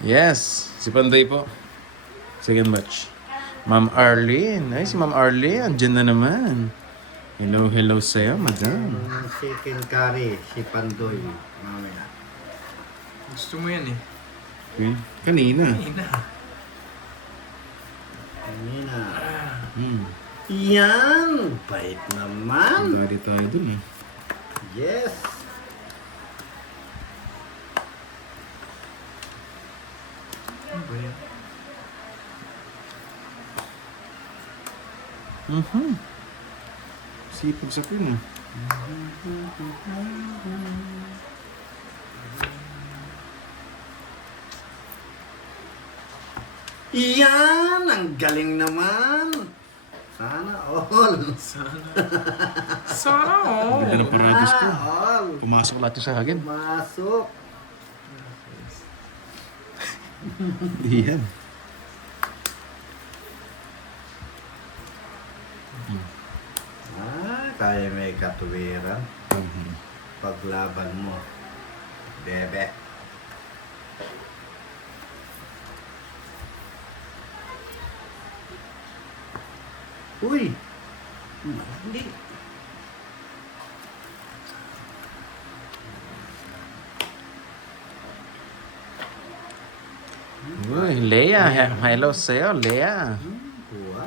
Yes, si Panday po. Second batch. Ma'am Arlene. Ay, si Ma'am Arlene. Andyan na naman. Hello, hello sa'yo, madam. Chicken curry, si Pandoy. Mamaya. Gusto mo yan eh. Okay. Kanina. Ina. Kanina. Ah. Yan! Bait naman! Dari tayo dun eh. Yes! Ano ba yan? Sipag sa pin ah. Yan! Ang galing naman! Sana all! Sana all. Ganda ng parados ko. all! Pumasok lahat yung sa akin. Masok! Hindi yan. Kaya may katuwiran. Paglaban mo. Bebe. Uy! Hindi. Uy, Lea. Hello sa'yo, Lea. Kuha.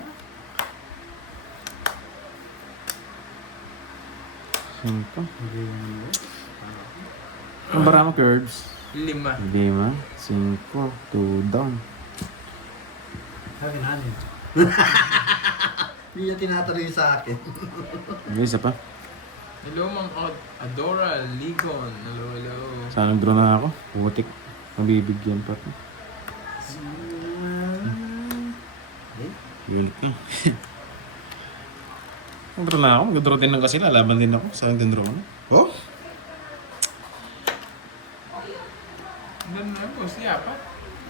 Cinco. Ang bara mo, Curbs? 5. 5, 5, 2 down. Sabi nanin. Hindi niya tinatanong sa akin. May isa pa. Hello, Ma'am Adora Ligon. Hello, hello. Sana nag-draw na ako. Putik. Mabibigyan pa to. Welcome. Nag-draw na ako. Mag-draw din lang kasi. Lalaban din ako. Saan din draw ko na? Oh? Ganda na po, siya pa.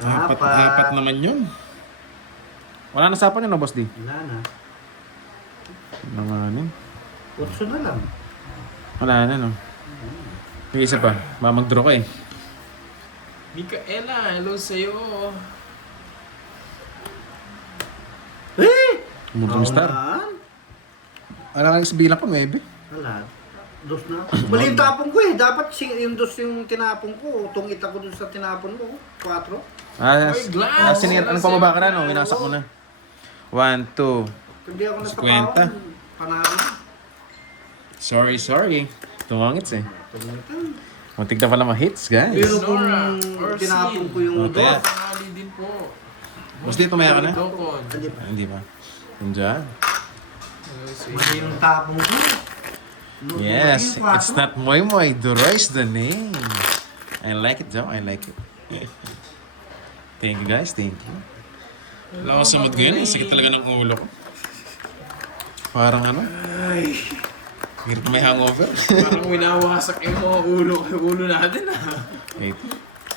Apat naman yun. Wala na sapan yun, no, Boss D? Wala na. Nanganin. Utso na lang. Wala na, no? May isa pa. Mag-draw ka eh. Micaela, hello sa'yo. Murong star. Naunahan? Wala kang sabihin lang po, maybe. Wala. Dos na. Mali yung tapon ko eh. Dapat yung dos yung tinapon ko. Tungit ako dun sa tinapon mo. 4. Oy, glass! Anong pababa ka na, no? Winasak mo na. 1, 2. Hindi ako 50. natapawan. Panalo. Sorry. Tumangits eh. Tungitan. Muntik na pala ma-hits, guys. Pero kung Nora, Orsin. tinapon ko yung Okay. dos. Pangali din po. Boss D, tumaya ka na? Dokon. Hindi pa. Hindi ba? Nandiyan. Hello sa'yo. Mali yung tapon ko. Yes, it's not Moy Moy. Duroy is the name. I like it though. I like it. Thank you guys. Thank you. Wala ko sumod ko yun. Sakit talaga ng ulo ko. Parang ano? Ay, Hirap na may hangover. parang winawasak yung mga ulo natin ah. Wait.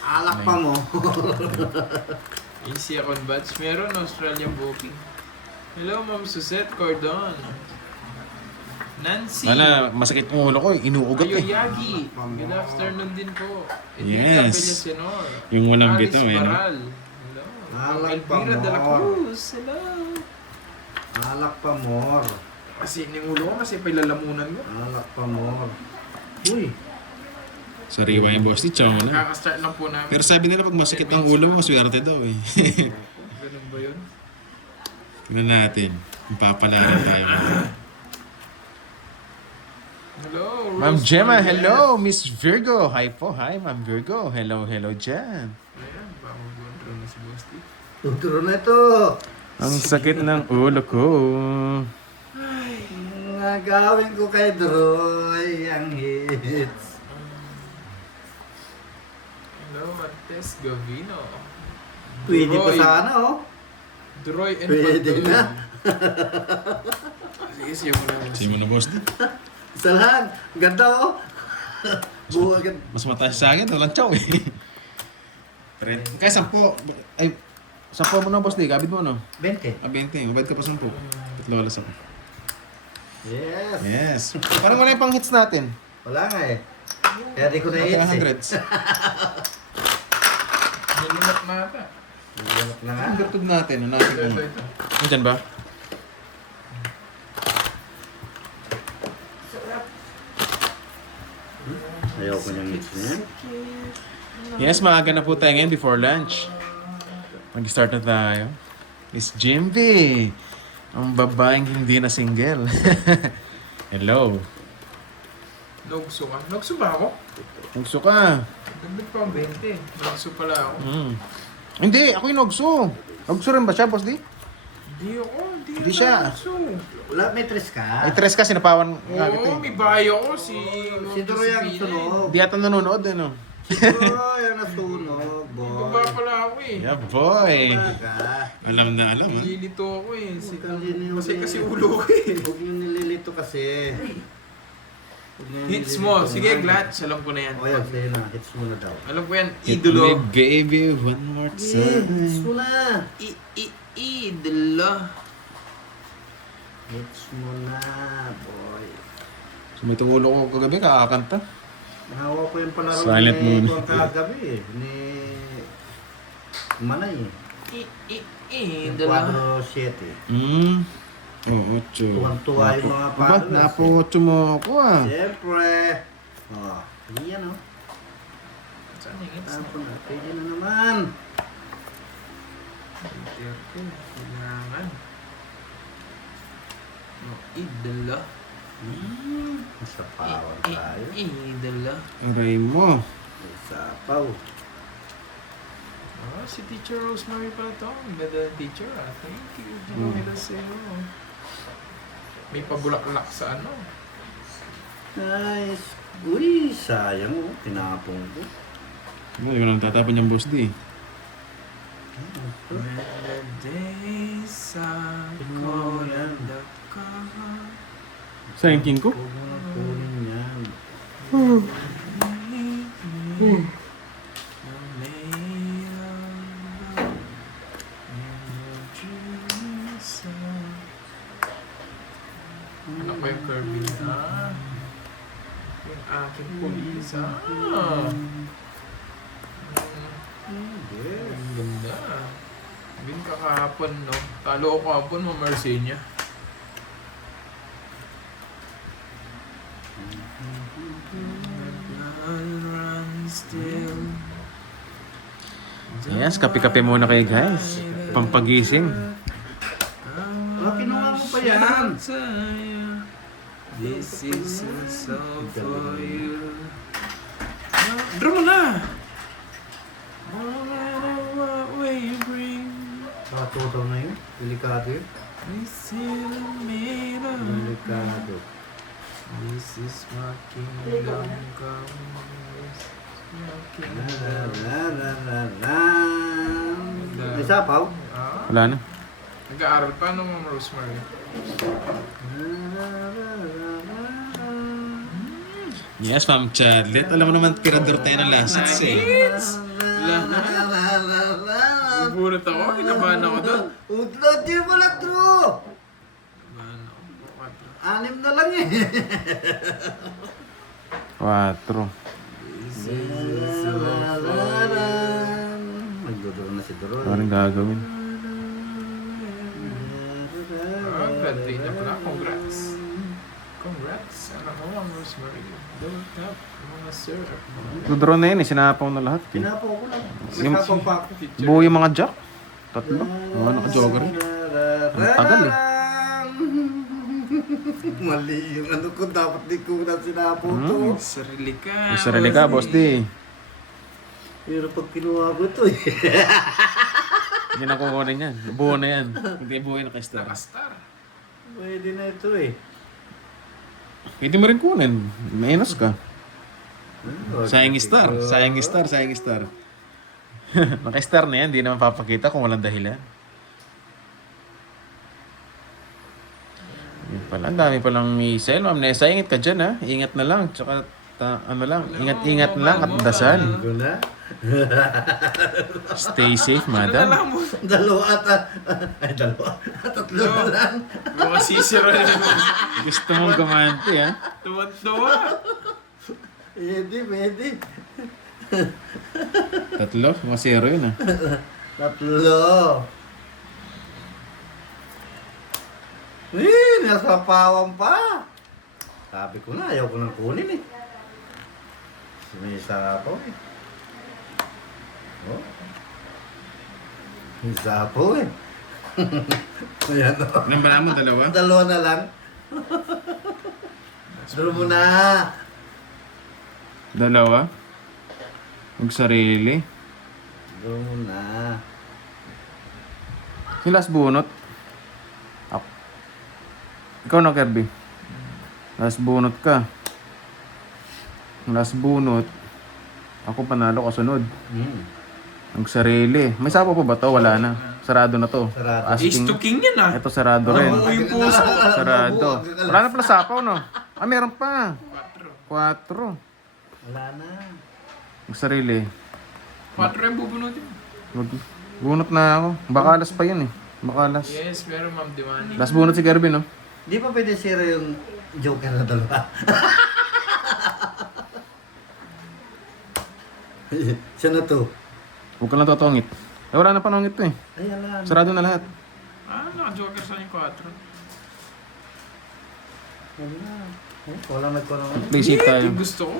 Alak pa mo. Easy account batch. Meron Australian booking. Hello, Ma'am Suzette Cordon. Nancy. Wala, masakit yung ulo ko. Inuugat Ayo eh. Yagi. Good afternoon din po. Yes. Villasenor. Yung walang Alice bitaw, eh, no? Baral. Hello. Alak pa Elvira de la more. Cruz. Hello. Alak pa more. Kasi yung ulo ko kasi pilalamunan ko. Alak pa more. Uy. Sariwa yung boss. Di mo na. Kaka-start lang po namin. Pero sabi nila pag masakit ang ulo mo, maswerte daw eh. Ganun ba yun? Tingnan natin. Papalaran tayo. Hello, Ma'am Rose Gemma, Mariel. hello. Miss Virgo. Hi po. Hi, Ma'am Virgo. Hello dyan. Ayan, baka mag-control na si Bosti. Tuturo na ito. Ang sakit ng ulo ko. Nagawin ko kay Droy ang hits. Hello, Martes Gavino. Pwede pa Droy. sana oh. Droy and Pwede Pantulog. na. Sige, siya mo na. Sige mo na, boss. Isa lang. Ganda oh. Buwag. Mas mataas sa akin. Walang chow eh. Kaya 10. Ay, 10 mo na, boss. Kabit mo, no? 20. 20. Mabait ka pa 10. Tatlo alas ako. Yes. Yes. Parang wala yung pang hits natin. Wala nga eh. Kaya di ko na hits eh. hundreds. Nilimat na ata. Naglalak na nga. Ang gatog natin. Ano natin Ito, kung... ito. Nandyan ba? Ayaw ko niyang hits niya. Yes, maaga na po tayo ngayon before lunch. Mag-start na tayo. Miss Jimby. Ang babaeng hindi na single. Hello. Nogso ka. Nogso ba ako? Nagso ka. Dagdag pa ang 20. Nogso pala ako. Hindi, ako yung nagso. Nagso rin ba siya, boss di? Hindi ako. Hindi siya. Nogso. Wala, may tres ka. Ay, tres ka, sinapawan nga Oo, kita eh. may bayo ko. Si Si Doro yung sunog. Hindi ata nanonood, ano? Oh, yung nasunog, Baba boy. pala ako eh. Yeah, boy. Wala ka. Alam na alam, ha? Nililito ako eh. Kasi Huwag ulo ko eh. niyo nililito kasi. Huwag niyo Hits nililito. mo. Sige, Glatch. Alam ko na yan. O yan, sa'yo na. Hits mo na daw. Alam ko yan. Hit Idolo. me, baby, one more Hits time. mo na. Idolo. Hits mo na, boy. Sumitong ulo ko kagabi, kakakanta. Nahawa ko yung palaro Silent moon. Kuwan kagabi eh. Ni Manay eh. Idolo. Quadro 7. Oo, ocho. Tuwan-tuwa yung mga Aba, paddles. napo-ocho mo ako ah. Siyempre. Oh, yan oh. Saan yung hits na? Tapos na. Pwede na naman. Kailangan. Idolo. Nasa power tayo. Idolo. Aray mo. May sapaw. Oh, si Teacher Rosemary pala to. Ang ganda ng teacher ah. Thank you. Gumamit sa'yo. May pabulaklak sa ano. Nice. Uy, sayang oh. Tinapong ko. Hindi ko nang tatapon yung boss di. When the days are cold and the cold. Sa ranking ko? Huwag mo na kunin yan. Ano ko yung Kirby na? Yung aking pulis ah. Yes. Ang ganda. Bin ka kahapon no? Talo ko kahapon mo Marcenia. Yes, kape-kape muna kayo guys. Pampagising. Oh, kinuha ko pa yan. This is a song for you. Draw mo na! No matter what way you bring, Patutaw na yun. Delikado yun. we still made of. Delikado. This is my kingdom come. This is my La kingdom. la la la la. May sapaw? Ah, Wala na. nag-aaral pa no, Ma'am Rosemary? Yes, Ma'am Charlotte. Alam mo naman, tirador tayo ng lasits eh. Bubulat ako, kinabahan ako doon. Udlot yun mo lang, Drew! Kinabahan ako. 6 na lang eh. 4. Magdodoro na si Doro. Parang gagawin. Ah, graduate na pala. Congrats. Congrats. Anak mo, Ma'am Rosemary. Don't up, mga sir. Tudro na yun eh, sinapaw na lahat eh. Pinapo ko lang. Yung- Nasapaw pa ako. Teacher. Buo yung mga jack. Tatlo. Mga naka-jogger eh. Ang tagal eh. Mali yung ano ko. Dapat di ko na sinapo to. Sarili ka. May sarili ka, boss di. Pero pag kinuha ko to eh. Hindi na kukunin yan. Buo na yan. Hindi buo yung naka-star. Nakastar. Pwede na ito eh. Pwede mo rin kunin. Minus ka. Sayang star. Sayang star. Sayang star. Naka-star na yan. Hindi naman papakita kung walang dahilan. Yun pala. Ang dami palang Michelle. Ma'am Nessa, ingat ka dyan ha. Ingat na lang. Tsaka ano lang. Ingat-ingat lang at dasal. Ito na. Stay safe, Ano madam. lang mo? Dalawa at ay dalawa. Tatlo na lang. Mga sisira na. Gusto mong gumanti ha. Tuwan-tuwa. Pwede. Tatlo? Mga zero yun ah. Tatlo. Nasapawan pa. Sabi ko na, ayaw ko nang kunin eh. May sapaw eh. Oh. May sapaw eh. Ayan o. Ilan ba mo? Dalawa? Dalawa na lang. Dalawa mo na. Dalawa? Huwag sarili. Dalawa mo na. Yung last bunot? Ako. Ikaw na, Kirby. Last bunot ka. Last bunot. Ako panalo kasunod. Ang sarili. May sapo pa ba to? Wala na. Sarado na to. Sarado. Ace to king yan ah. Ito sarado rin. Oo, yung puso. Sarado. Wala na pala sapaw, no? Ah, meron pa. 4. Wala na. Ang sarili. 4 yung bubunutin. Bunot na ako. Bakalas pa yun eh. Bakalas. Yes, pero Ma'am Diwani. Last bunot si Kirby, no? Di pa pwede zero yung joker na dalawa. Siya na to. Huwag ka lang totongit. Eh, wala na panongit to eh. Ayan na. Sarado na lahat. Naka-joker sa yung 4. Wala. Walang nagkaroon. Play sheet tayo. Gusto ko.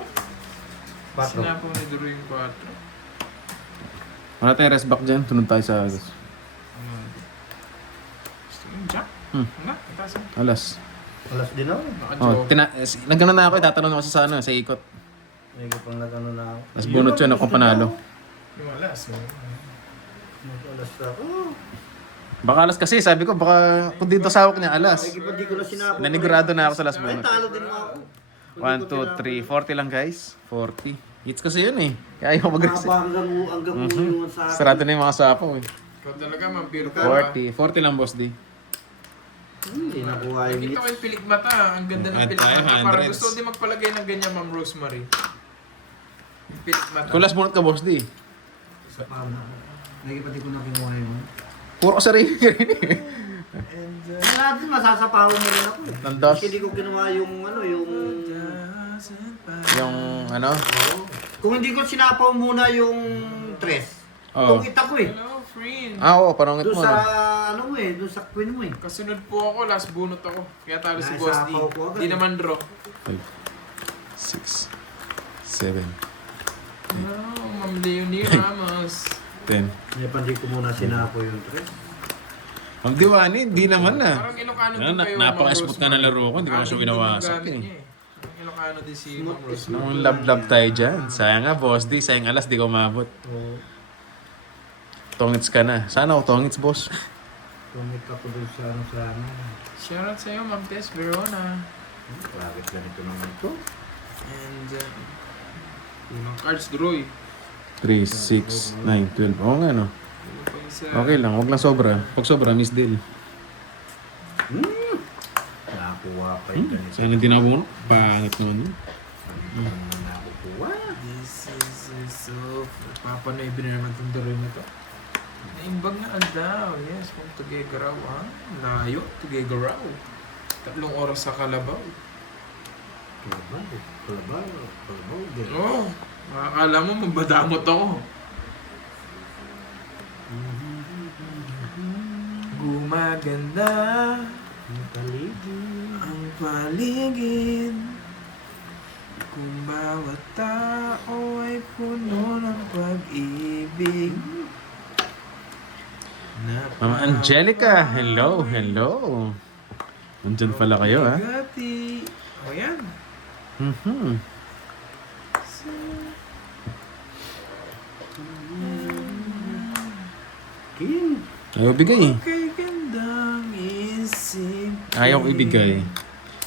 Patro. Sinapo ni Duro yung 4. Wala tayong rest back dyan. Tunod tayo sa alas. Gusto mo yung jack? Nga, itaas mo. Alas. Alas din ako. Oh, nagano na ako eh. Tatanong ako sa sa ikot. May pang nagano na ako. Tapos bunot yun ako panalo. Yung alas. Mag-alas ako. Baka alas kasi, sabi ko, baka kung dito sawak niya, alas. Ay, di ko na sinapo. Nanigurado na ako sa last Ay, bunot. talo din mo ako. 1, 2, 3, 40 lang guys. 40. Hits kasi yun eh. Kaya ayaw mag-reset. Hanggang mo sa akin. Sarado na yung mga sapaw eh. Ikaw talaga, mampiro ka. 40. 40 lang boss D. Hindi nakuha yung Nakita ko yung pilikmata. Ang ganda ng Add pilikmata. tayo, Parang hundreds. gusto din magpalagay ng ganyan, Ma'am Rosemary. Yung pilikmata. Kung last bunot ka boss D. Nagipati ko na kinuha yun. Puro ka sarili ka rin eh. Lahat din masasapawan mo rin ako. Nandos. Kasi hindi ko kinuha yung Yung ano? Kung hindi ko sinapaw muna yung tres. Oo. Kung kita ko eh. Hello, friend. Oo, panongit Doon mo. sa No? ano mo eh, doon sa queen mo eh. Kasunod po ako, last bunot ako. Kaya talo si Nice, Boss D. sapaw ko agad. Di naman draw. 5, 6, 7, No, Ma'am Leonie Ramos. 10. Hindi pa hindi ko muna sinapaw yung tres. Ang Diwani, hindi naman na. Parang Ilocano din Ano, kayo, napaka-smooth Ma'am na ng laro ko, hindi ko na siya Rosemary. winawasak Gamit eh. niya Parang Ilocano din si Ma'am Rosemary. Nung love tayo dyan. Sayang nga boss D, sayang alas, di ko umabot. Oo. Tongits ka na. Sana ako tongits boss. Tumit ako doon sa ano sa ano. Shoutout sa'yo, Ma'am Tess Verona. Bakit ganito naman ito? And, unang cards, Droy. 3, 6, 9, 12. Oo nga no. Ano pa yung sa... Okay lang, huwag lang sobra. Pag sobra, miss deal. Nakuha pa yung ganito. Sana hindi nabunok. Pangit naman yun. Nakukuha. This is so... Papanoy na naman itong Droy na to. Naimbag na daw. Yes, kung Tuguegarao, ha? Layo, Tuguegarao. 3 oras sa Kalabaw. Kalabaw. Din. Oh, makakala mo mabadamot ako. Gumaganda ang paligid kung bawat tao ay puno ng pag-ibig. Mama Angelica, hello, hello. Nandyan pala kayo ha. Gati. O yan. Mhm. King. Ayaw bigay eh. Kay gandang isip. Ayaw ko ibigay.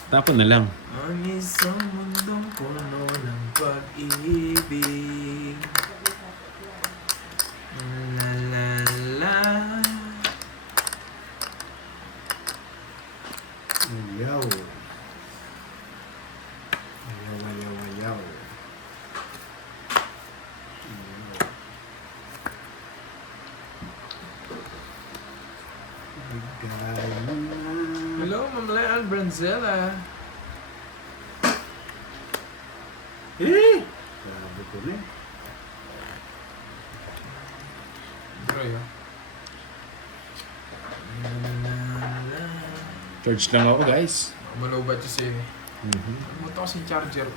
Tapon na lang. Ang isang mundong puno ng pag-ibig. La la la. Ayaw. Ayaw. Bigay mo na. Hello, Ma'am Leal Branzella. Eh! Ito na eh. Dry ah. Charge lang ako, guys. Malubat yung sa'yo. Buto kasing charger.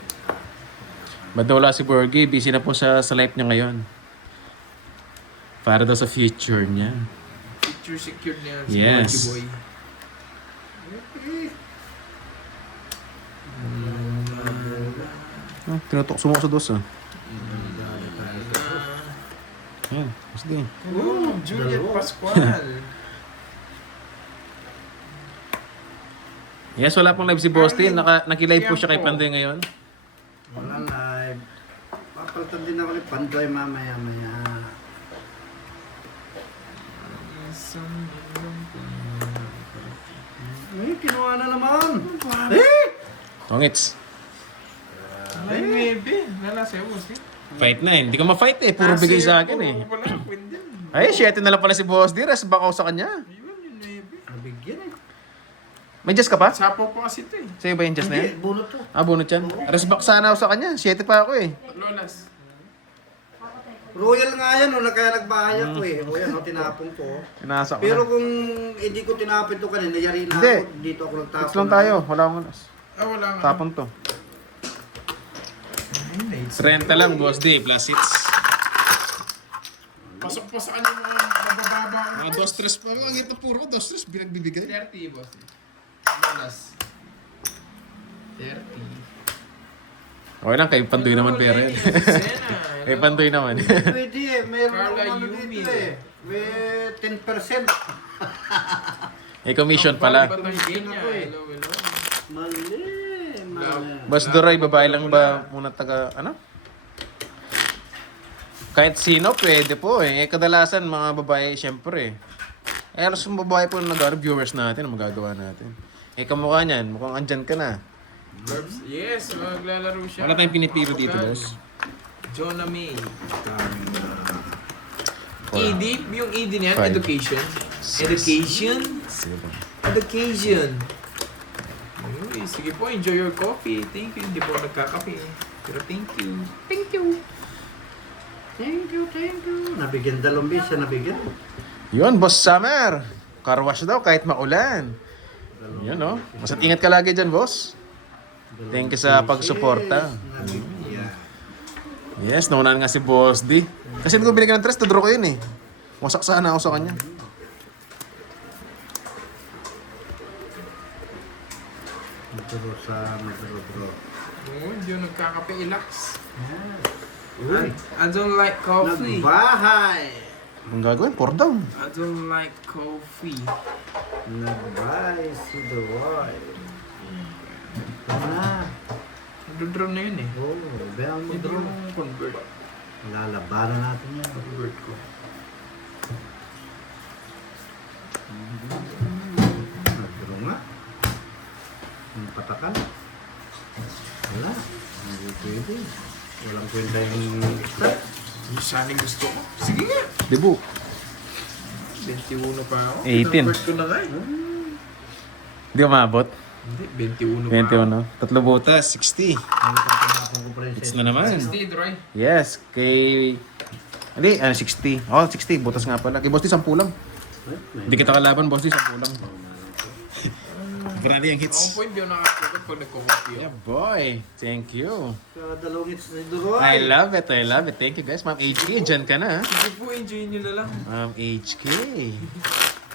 Ba't wala si Borgie? Busy na po sa life niya ngayon. Para daw sa future niya. Picture secured niya Yes. si Boy. Tinutok sumok sa dos, ah. Yan, sige. Oh, Juliet dalawa. Pascual. Yes, wala pong live si Bosti. Nakilive po siya kay Pandoy ngayon. Wala live. Papalitan din ako ni Pandoy mamaya-maya. Ay, kinuha na naman. Eh! Tongits. Ay, maybe. Lala sa'yo, boss. Fight na eh. Hindi ko ma-fight eh. Puro bigay sa akin eh. Wala, pwede. Ay, 7 na lang pala si Boss D. Res bakaw sa kanya. Ayun, yun, maybe. Nabigyan eh. May just ka pa? Sapo po kasi ito eh. Sa'yo ba yung just na Hindi, yan? bunot to. Ah, bunot yan. Res back sana ako sa kanya. 7 pa ako eh. Lolas. Royal nga yan, no, kaya nagbahay ako eh. O yan, no, tinapon ko. Inasa ko Pero na. kung hindi ko tinapon to kanina, yari na Hindi. ako. Dito ako nagtapon. Fix lang tayo. Wala akong oras. Ah, wala nga. Tapon to. 30 lang, Boss D. Plus hits. Pasok po sa kanya mga mabababa. Mga 2-3 pa. Ang ito puro 2-3. Binagbibigay. 30, boss. Lolas. 30. Okay lang. Kay Pandoy naman pera yan. Kay Pandoy naman. Pwede eh, meron Carla akong ano Yumi. dito eh. May 10%. May commission pala. Hello, hello. Mali. Boss Doray, babae lang ba muna taga, ano? Kahit sino, pwede po eh. Kadalasan, mga babae, syempre eh. Halos yung babae po na viewers natin, ang magagawa natin. Kamukha niyan, mukhang andyan ka na. Verbs, yes, maglalaro siya. Wala tayong pinipiro dito, boss. Jonah May. ED, yung ED niyan, Five. education. Six. Education. 7. Education. Uy, sige po, enjoy your coffee. Thank you. Hindi po ako nagkakape. Pero thank you. Thank you. Thank you, thank you. Nabigyan 2 beses, nabigyan. Yun, Boss Summer. Car wash daw kahit maulan. Yun, no? Masa't ingat ka lagi dyan, boss. Thank you sa pagsuporta. Nabigyan. Yes, naunahan nga si Boss D. Kasi hindi ko binigyan ng 3, to-draw ko yun eh. Wasak sana ako sa kanya. Bro sa bro. Oh, hindi ako nagkakape. Relax. Uy, I don't like coffee. nagbahay. Anong gagawin? Pour down. I don't like coffee. Nagbahay si The White. Ito na. Nagdo-draw na yun eh. Oh, bell mo Hindi bro. mo convert. Lalabanan natin yan. Convert ko. Nagdro nga. Ang patakan. Wala. Hindi pwede. Walang kwenta yung start. Yung sana yung gusto ko. Sige nga. Debu. 21 pa ako. 18. Convert ko na nga eh. Hindi ka maabot. Hindi, 21 pa ako. 21, no? 3 butas, 60. It's na naman. 60, Droy. Yes, kay... Hindi, 60. Oh, 60. Butas nga pala. Kay Boss D, 10 lang. Hindi kita kalaban, Boss D, 10 lang. Grabe ang Ako hits. po hindi ako nakakita pag nagko-copy ako. Yeah, boy. Thank you. Dalawang hits na Duroy. I love it, I love it. Thank you, guys. Ma'am HK, dyan ka na. Sige po, enjoy nyo na lang. Ma'am HK.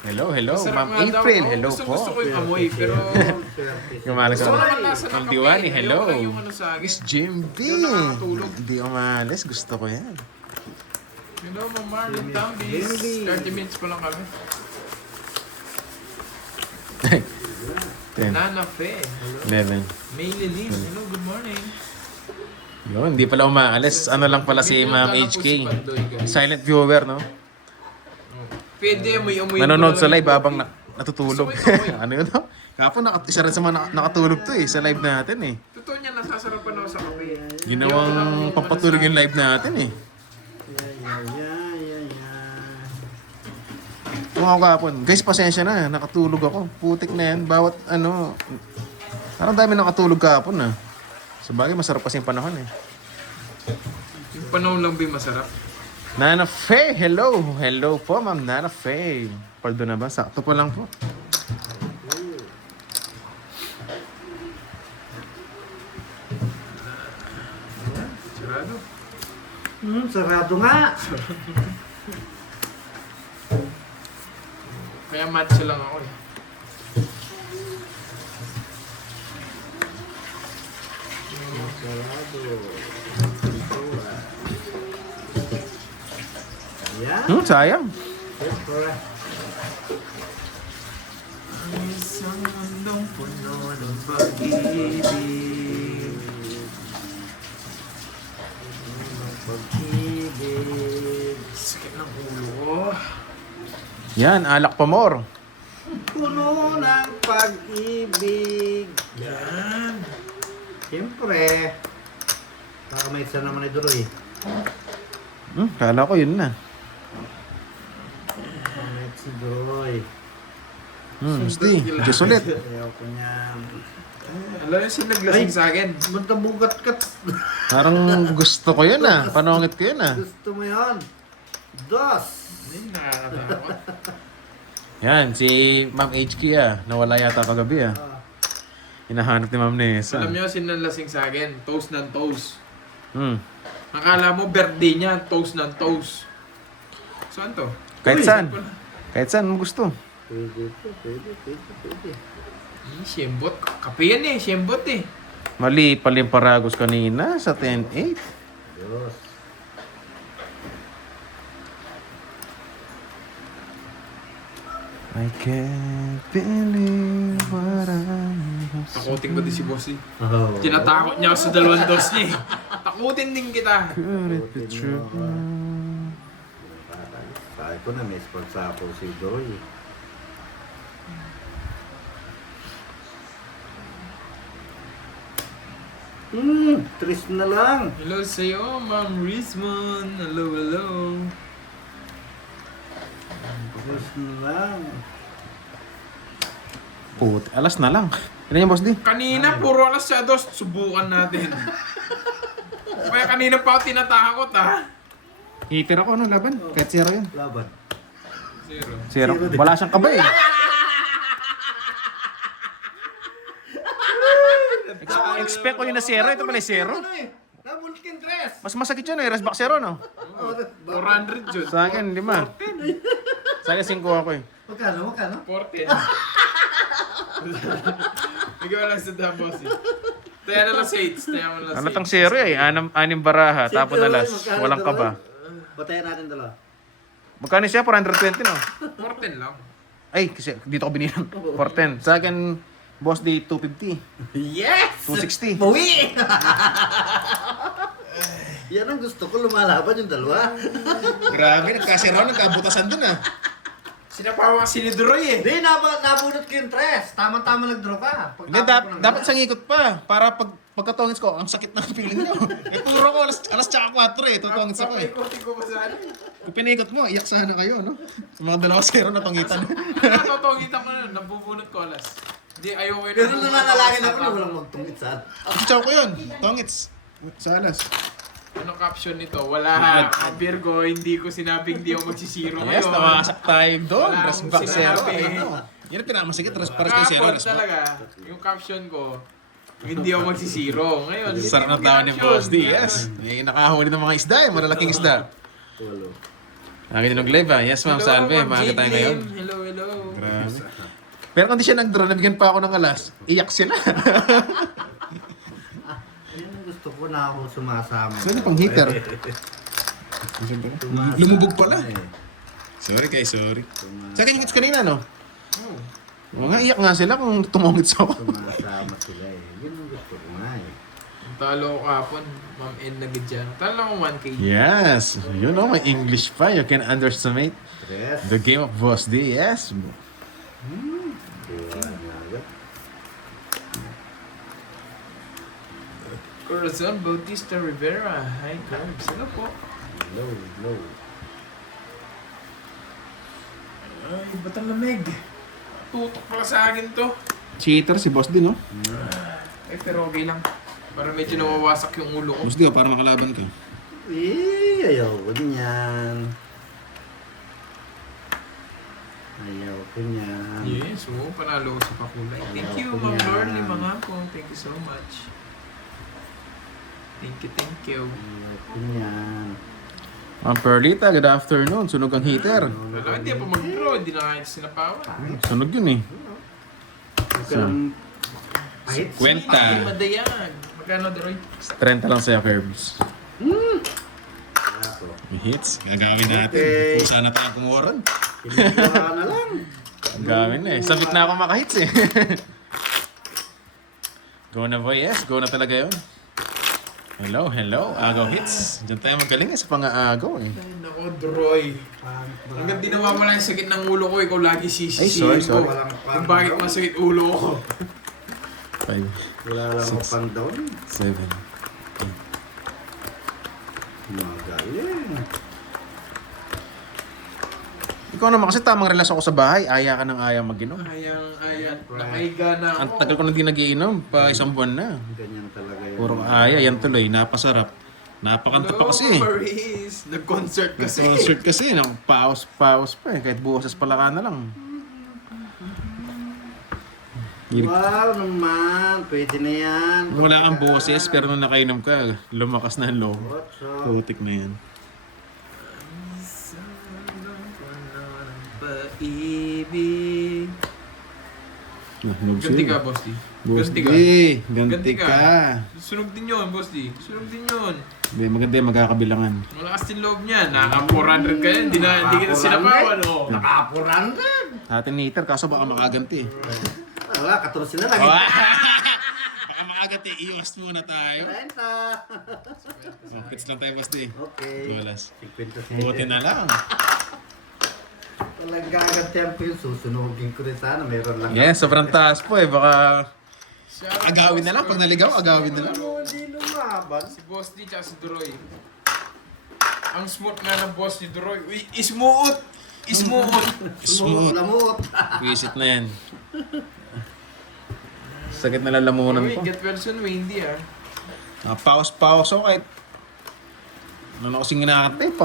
Hello, hello. Masarap Ma'am nga daw April, ako. hello Gusto po. ko yung amoy, pero... Gumalas Gusto ako. ko naman lasa ng Ma'am kape. Diwani, hello. Ayoko lang yung ano sa akin. Miss Jim B. Hindi ako nakakatulog. Hindi umalis. Gusto ko yan. Hello, Ma'am Marlon Tambis. Jimmy. 30 minutes pa lang kami. 10, Nana Fe. Hello. 11. May Lilin. Hello, good morning. Yun, hindi pala umaalis. Ano lang pala si Ma'am HK. Silent viewer, no? Pwede mo yung Nanonood sa live habang natutulog. Gusto ko yung amoy. Ano yun, no? Kapon, isa rin sa mga nakatulog to eh, sa live natin eh. Totoo niya, nasasarapan ako sa kape. Ginawang pampatulog yung live natin eh. Kung ako kapon, guys, pasensya na, nakatulog ako. Putik na yan, bawat ano, parang dami nakatulog kapon ah. Sa bagay, masarap kasi yung panahon eh. panahon lang ba yung masarap? Nana Faye, hello. Hello po, Ma'am Nana Faye. Paldo na ba? Sakto pa lang po. Sarado. Sarado nga. Kaya matcha lang ako eh. Sarado. Ayan. Sayang. Siyempre. Ang isang mundong puno ng pag-ibig. Pag-ibig. Sakit ng ulo ko. Yan, alak pa more. Puno ng pag-ibig. Yan. Siyempre. Baka may isa naman ito eh. Kala ko yun na. May si Droy. Steve, Diyos ulit. Ayaw ko niyan. Alam niyo sino naglasing sa akin? Ba't nabugat ka? Parang gusto ko yun Panungit ko yun Gusto mo yan? Dos. Hindi, nakakatakot. Yan, si Ma'am HK nawala yata kagabi Hinahanap ni Ma'am Nessa. Alam niyo sino naglasing sa akin? Toast ng toast. Akala mo birthday niya, toast ng toast. Saan to? Kahit saan. Kahit saan mo gusto. Pwede po, pwede. Siyembot. Kape yan eh, siyembot eh. Mali pala yung Paragos kanina sa 10-8. Dos. I can't believe what I'm Takutin ko din si Bossy. Oh. Tinatakot niya ako sa dalawang dos niya eh. Takutin din kita. Could it be true? Sabi ko na may sponsor ako si Joy. Tris na lang. Hello sa'yo, Ma'am Rizmon. Hello, hello. Tris na lang. Alas na lang. Ano yung boss di? Kanina, puro alas siya dos. Subukan natin. Kaya kanina pa ako tinatakot Hitter ako laban. Kahit zero yun. Laban. Zero. Zero. Wala siyang kabay Expect ko yun na zero. Ito pala yung zero. Nabulkin tres. Mas masakit yun Resback zero no? 400 Jun. Sa akin, 5. Sa akin, 5 ako Magkano? 14. Ikaw lang sa tapos eh. Taya na lang sa 8. Taya mo lang sa Ano tang zero anim baraha. Tapos na last. Walang kaba. Batayan natin dalawa. Magkano siya? 420 no? 14 lang. Ay, kasi dito ko binilang. 410. Sa akin, boss di 250. Yes! 260. Bawi! Yan ang gusto ko, lumalaban yung dalawa. Grabe, nagkasiraw, nagkabutasan dun Sinapawa si ni Duroy eh. Hindi, nabunot ko yung tres. Tama-tama nag-draw ka. Hindi, dapat isang ikot pa. Para pagkatongits ko, ang sakit ng feeling nyo. Turo ko, alas tsaka 4 tutongits ako Papaikotin ko pa sa ano. Kung pinikot mo, iyak sana kayo, no? Sa mga 2-0 na tongitan. Natotongita mo na, nabubunot ko alas. Hindi, ayoko yun. Pero nananalangin ako na walang magtungit saan. Kitsaw ko yun, tongits. Sa alas. Anong caption nito? Wala. Ang Virgo, hindi ko sinabing hindi ako magsisiro ngayon. Yes, nawasak tayo doon. Wala Resback akong 0. sinabi. Yan ang pinakamasakit, pares kayo 0. Kapon talaga. Yung caption ko, hindi ako magsisiro. Ngayon, Sarap na tawa ni Boss D, yes. Nakahuli ng mga isda malalaking isda. Walo. Nakita ng live Yes, ma'am, salve. Maaga tayo ngayon. Hello, hello. Grabe. Pero kung di siya nag-draw, nabigyan pa ako ng alas, iyak sila. Yan ang gusto ko na ako sumasama. Saan yung pang hitter? Lumubog pala. Sorry sorry. Sa akin yung hits kanina, no? Oo nga, iyak nga sila kung tumungits ako. Sumasama sila eh. Yan ang gusto ko nga eh. Talo ko kapon, Ma'am N na gidyan. Talo ko 1K. Yes, you know my English pa. You can underestimate Tres. the game of Boss D. Yes. Corazon Bautista Rivera. Hi, Curbs. Ano po? Low. Ay, ba't ang lamig? Tutok pala sa akin to. Cheater si Boss D, no? Pero okay lang. Para medyo nawawasak yung ulo ko. Boss D, para makalaban ka. Ayaw ko niyan. Ayaw ko niyan. Yes, oo, panalo ko sa pakulay. Thank you, Ma'am Lorly, mga po. Thank you so much. Thank you. Ayaw ko niyan. Ma'am Perlita, good afternoon. Sunog ang heater. Wala, hindi pa mag-draw. Hindi na kahit sinapawan. Sunog yun eh. Huwag ka lang kahit Kwenta. Hindi madayag. Magkano, Deroy? 30 lang sa'yo, Curbs. wala ko. May hits. Gagawin natin. Okay. Kung sana tayo kumuran. Pinagawa na lang. Gagawin na eh. Sabik na ako makahits eh. Go na boy, yes. Go na talaga yun. Hello. Agaw hits. Diyan tayo magaling eh sa pang-aagaw eh. Ay, nako, Droy. Hanggang di nawawala yung sakit ng ulo ko, ikaw lagi Ay, sisisihin sorry. ko. Kung bakit masakit ulo ko. 5, Wala lang ako 6, pang down. 7. Magaling. Ikaw naman kasi tamang relasyon ko sa bahay. Aya ka ng aya mag-inom. Ayang, nakahiga na Ang ako. tagal ko na di nagiinom. Pa isang buwan na. Ganyan talaga yun. Puro aya. Yan tuloy. Napasarap. Napakanta pa kasi. Maurice. Nag-concert kasi. Concert kasi. Paus pa eh. Kahit bukas palaka na lang. Wow naman. Pwede na yan. Wala kang boses pero nung nakainom ka, lumakas na ang loob. What's up? Putik na yan. Paibig. Nahinog Ganti siya. ka, Boss D. Boss Ganti D. ka. Ganti ka. Sunog din yun, Boss D. Sunog din yun. Hindi, maganda yung magkakabilangan. Malakas din loob niya. Naka 400 ka yan. Hindi kita sinapawan. Oh. Nakapuran din. Atin niter, kaso baka makaganti. Wala, 14 na lang. Baka makaganti, iwas muna tayo. 30. Oh, hits lang tayo, Boss D. Okay. Walas. 50. Buti na lang. Talaga agad tempo yung susunugin ko rin sana. Meron lang. Yes, sobrang taas po eh. Baka Siya, agawin na lang. Pag naligaw, agawin na lang. Ano, hindi lumaban. Si Boss D tsaka si Duroy. Ang smooth nga ng Boss ni Duroy. Uy, ismuot! Ismuot! Smooth. Lamot. Visit na yan. Sakit na lalamunan Uy, ko. get well soon, Wendy ah. Paus-paus ako kahit ano na kasing ginakanta eh,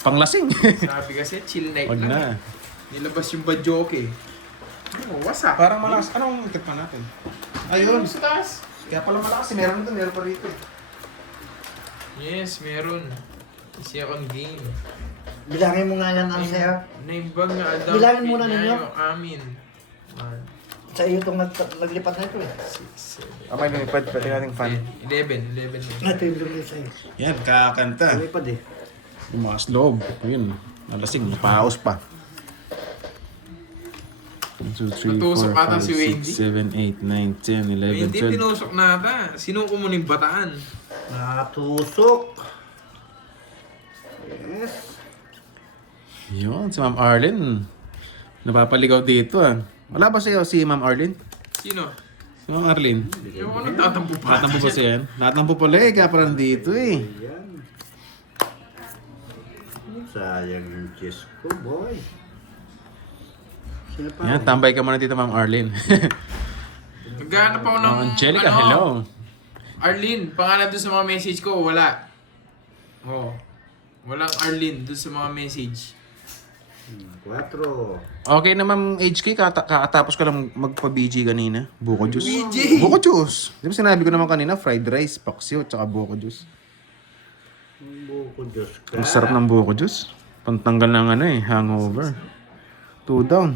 panglasing. Sabi kasi, chill night Wag lang. na. Nilabas yung badyoke eh. Oh, wasak. Parang malakas. Anong ikit pa natin? Ayun. Sa taas. Kaya pala malakas. Meron pa rito eh. Yes, meron. Second game. Bilangin mo nga yan ang sa'yo. Naimbag nga daw. Bilangin muna ninyo. Amin. Sa iyo itong naglipat na ito eh. 6, 7, Amay lumipad. Pwede nating fan. 11. Ito yung bilangin sa'yo. Yan, kakanta. Lumipad eh. Yung mga loob. Ayun. Nalasing. Paus pa. 1, 2, 3, Natusok 4, ata si 5, 6, 7, 8, Wendy. 9, 10, 11, Hindi 12. tinusok na ata. Sinuko mo ng bataan. Natusok. Yes. Yun, si Ma'am Arlene. Napapaligaw dito ah. Wala ba sa'yo si Ma'am Arlene? Sino? Si Ma'am Arlene. Yung ano tatampo pa. Natampo ba siya yan? Natampo pala eh, kaya pala nandito eh. Yan. Sayang yung cheese ko, boy. Sino pa? Yan, tambay ka muna dito Ma'am Arlene. Naghahanap ako ng... Ma'am Angelica, ano, hello. Arlene, pangalan doon sa mga message ko, wala. Oh. Walang Arlene doon sa mga message. 4. Okay na Ma'am HK, kakatapos ka lang magpa-BG kanina. Buko juice. BG? Buko juice. Di ba sinabi ko naman kanina, fried rice, paksiw, tsaka buko juice. Buko Diyos ka. Ang sarap ng buko juice. Pantanggal ng ano eh, hangover. 2 down.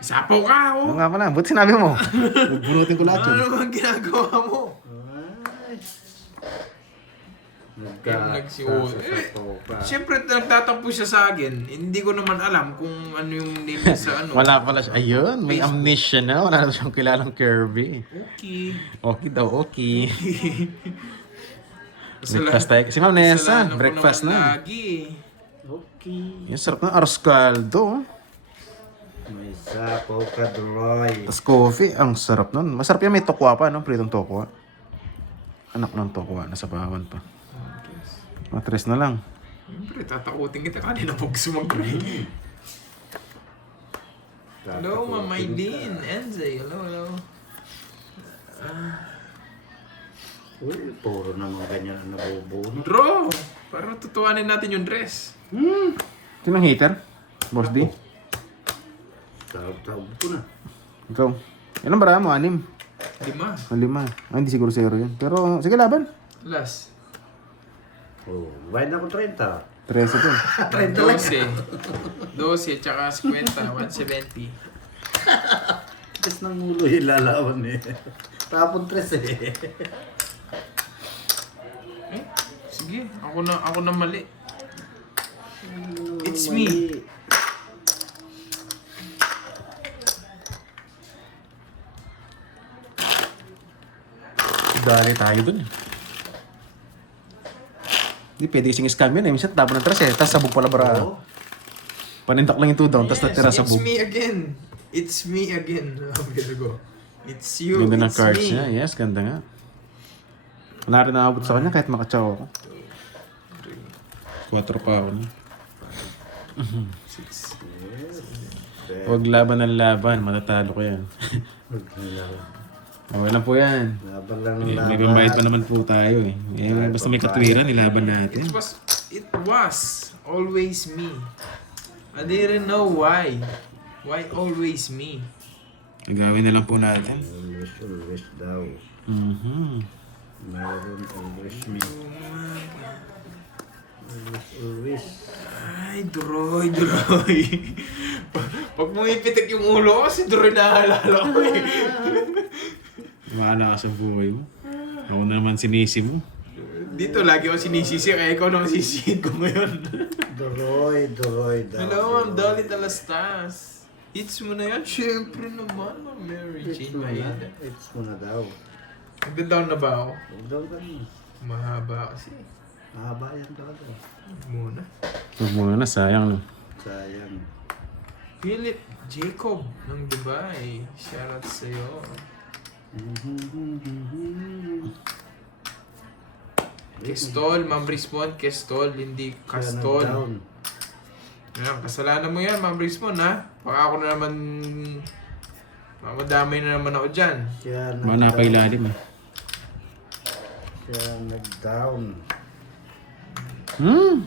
Isapaw ka, oh. Oo nga pala, buti sinabi mo. Bunutin ko lahat yun. Ano bang ginagawa mo? Ay. Nagsiuot. Siyempre, nagtatampo siya sa akin. Hindi ko naman alam kung ano yung name niya sa ano. Wala pala siya. Ayun, may Facebook. amnesia na. Wala na siyang kilalang Kirby. Okay. Okay daw, okay. Kasalanan- Breakfast tayo. Si Ma'am Nessa, kasalanan ko breakfast naman na. Lagi. Okay. Yung sarap ng arroz caldo. May sapaw ka, Droy. Tapos coffee, ang sarap nun. Masarap yan, may tokwa pa, no? Pritong tokwa. Anak ng tokwa, nasa bawan pa. Matres na lang. Siyempre, tatakutin kita kanina pag sumagray. Hello, Ma'am Maylene. Enze, hello. Uy, puro naman ganyan ang nabubuno. Draw! Para tutuwanin natin yung dress. Sino ang hater? Boss D? Tawag ko na. Ikaw. Ilan bara mo? 6? 5. 5. Hindi siguro 0 yun. Pero, sige laban. Last. Oh, bayad na ako 30. 13 to. 12. 12, tsaka 50. 170. Tres ng ulo yung lalawan eh. Tapon tres eh. Sige, ako na mali. It's me. Dali tayo dun. Hindi pwede kasing scam yun eh. Minsan tapon ng 3 eh. Tapos sabog pala bara. Oo. Panindak lang yung 2 down. Tapos natira It's sabog. me again. It's me again. I'm gonna go. It's you. Ganda ng It's cards me. niya. Yes, ganda nga. Wala rin nakabot sa kanya kahit makatsaw ako. 4 pa ako niya. 6. Huwag laban ng laban. Matatalo ko yan. Okay lang po yan. Laban lang ng May laban. pambayad pa naman po tayo eh. Basta may katwiran, nilaban natin. It was always me. I didn't know why. Why always me? Nagawin na lang po natin. Always daw. Mayroon always me. Always. Ay, Droy. Pag mumipitik yung ulo ko, si Droy naaalala ko eh. Maala ka sa buhay mo. Ako na naman sinisi mo. Dito lagi ako sinisisi, kaya ikaw naman sisihin ko ngayon. Doroy daw. Hello, Ma'am Dolly Talastas. It's mo na yan? Siyempre naman, Ma'am Mary Jane Maeda. It's mo na daw. Nagda-down na ba ako? Huwag daw kami. Mahaba kasi. Mahaba yan talaga. Muna. Huwag muna na, sayang no. Sayang. Philip Jacob ng Dubai. Shoutout sa'yo. Kestol, Ma'am Rismon, Kestol, hindi Kastol. Ayan, kasalanan mo yan, Ma'am Rismon, ha? Baka ako na naman... Mamadamay na naman ako dyan. Kaya Baka napailalim eh. Kaya nag-down.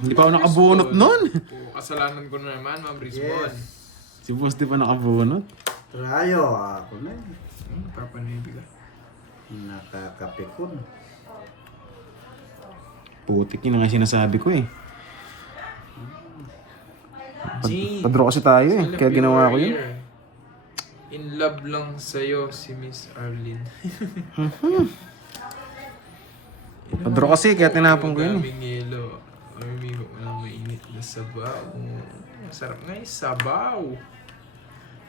Hindi pa ako nakabunot nun. Oo, kasalanan ko na naman, Ma'am Rismon. Yes. Si Boss di pa nakabunot. Trayo, ako na eh. Papanibig ka. Nakakapikon. Putik yun ang sinasabi ko eh. Gee, Padro kasi tayo eh. Kaya ginawa ko yun. In love lang sa'yo si Miss Arlene. Padro kasi kaya tinapon ko yun eh. Daming yelo. Amigo ko na mainit na sabaw. Masarap nga yung sabaw.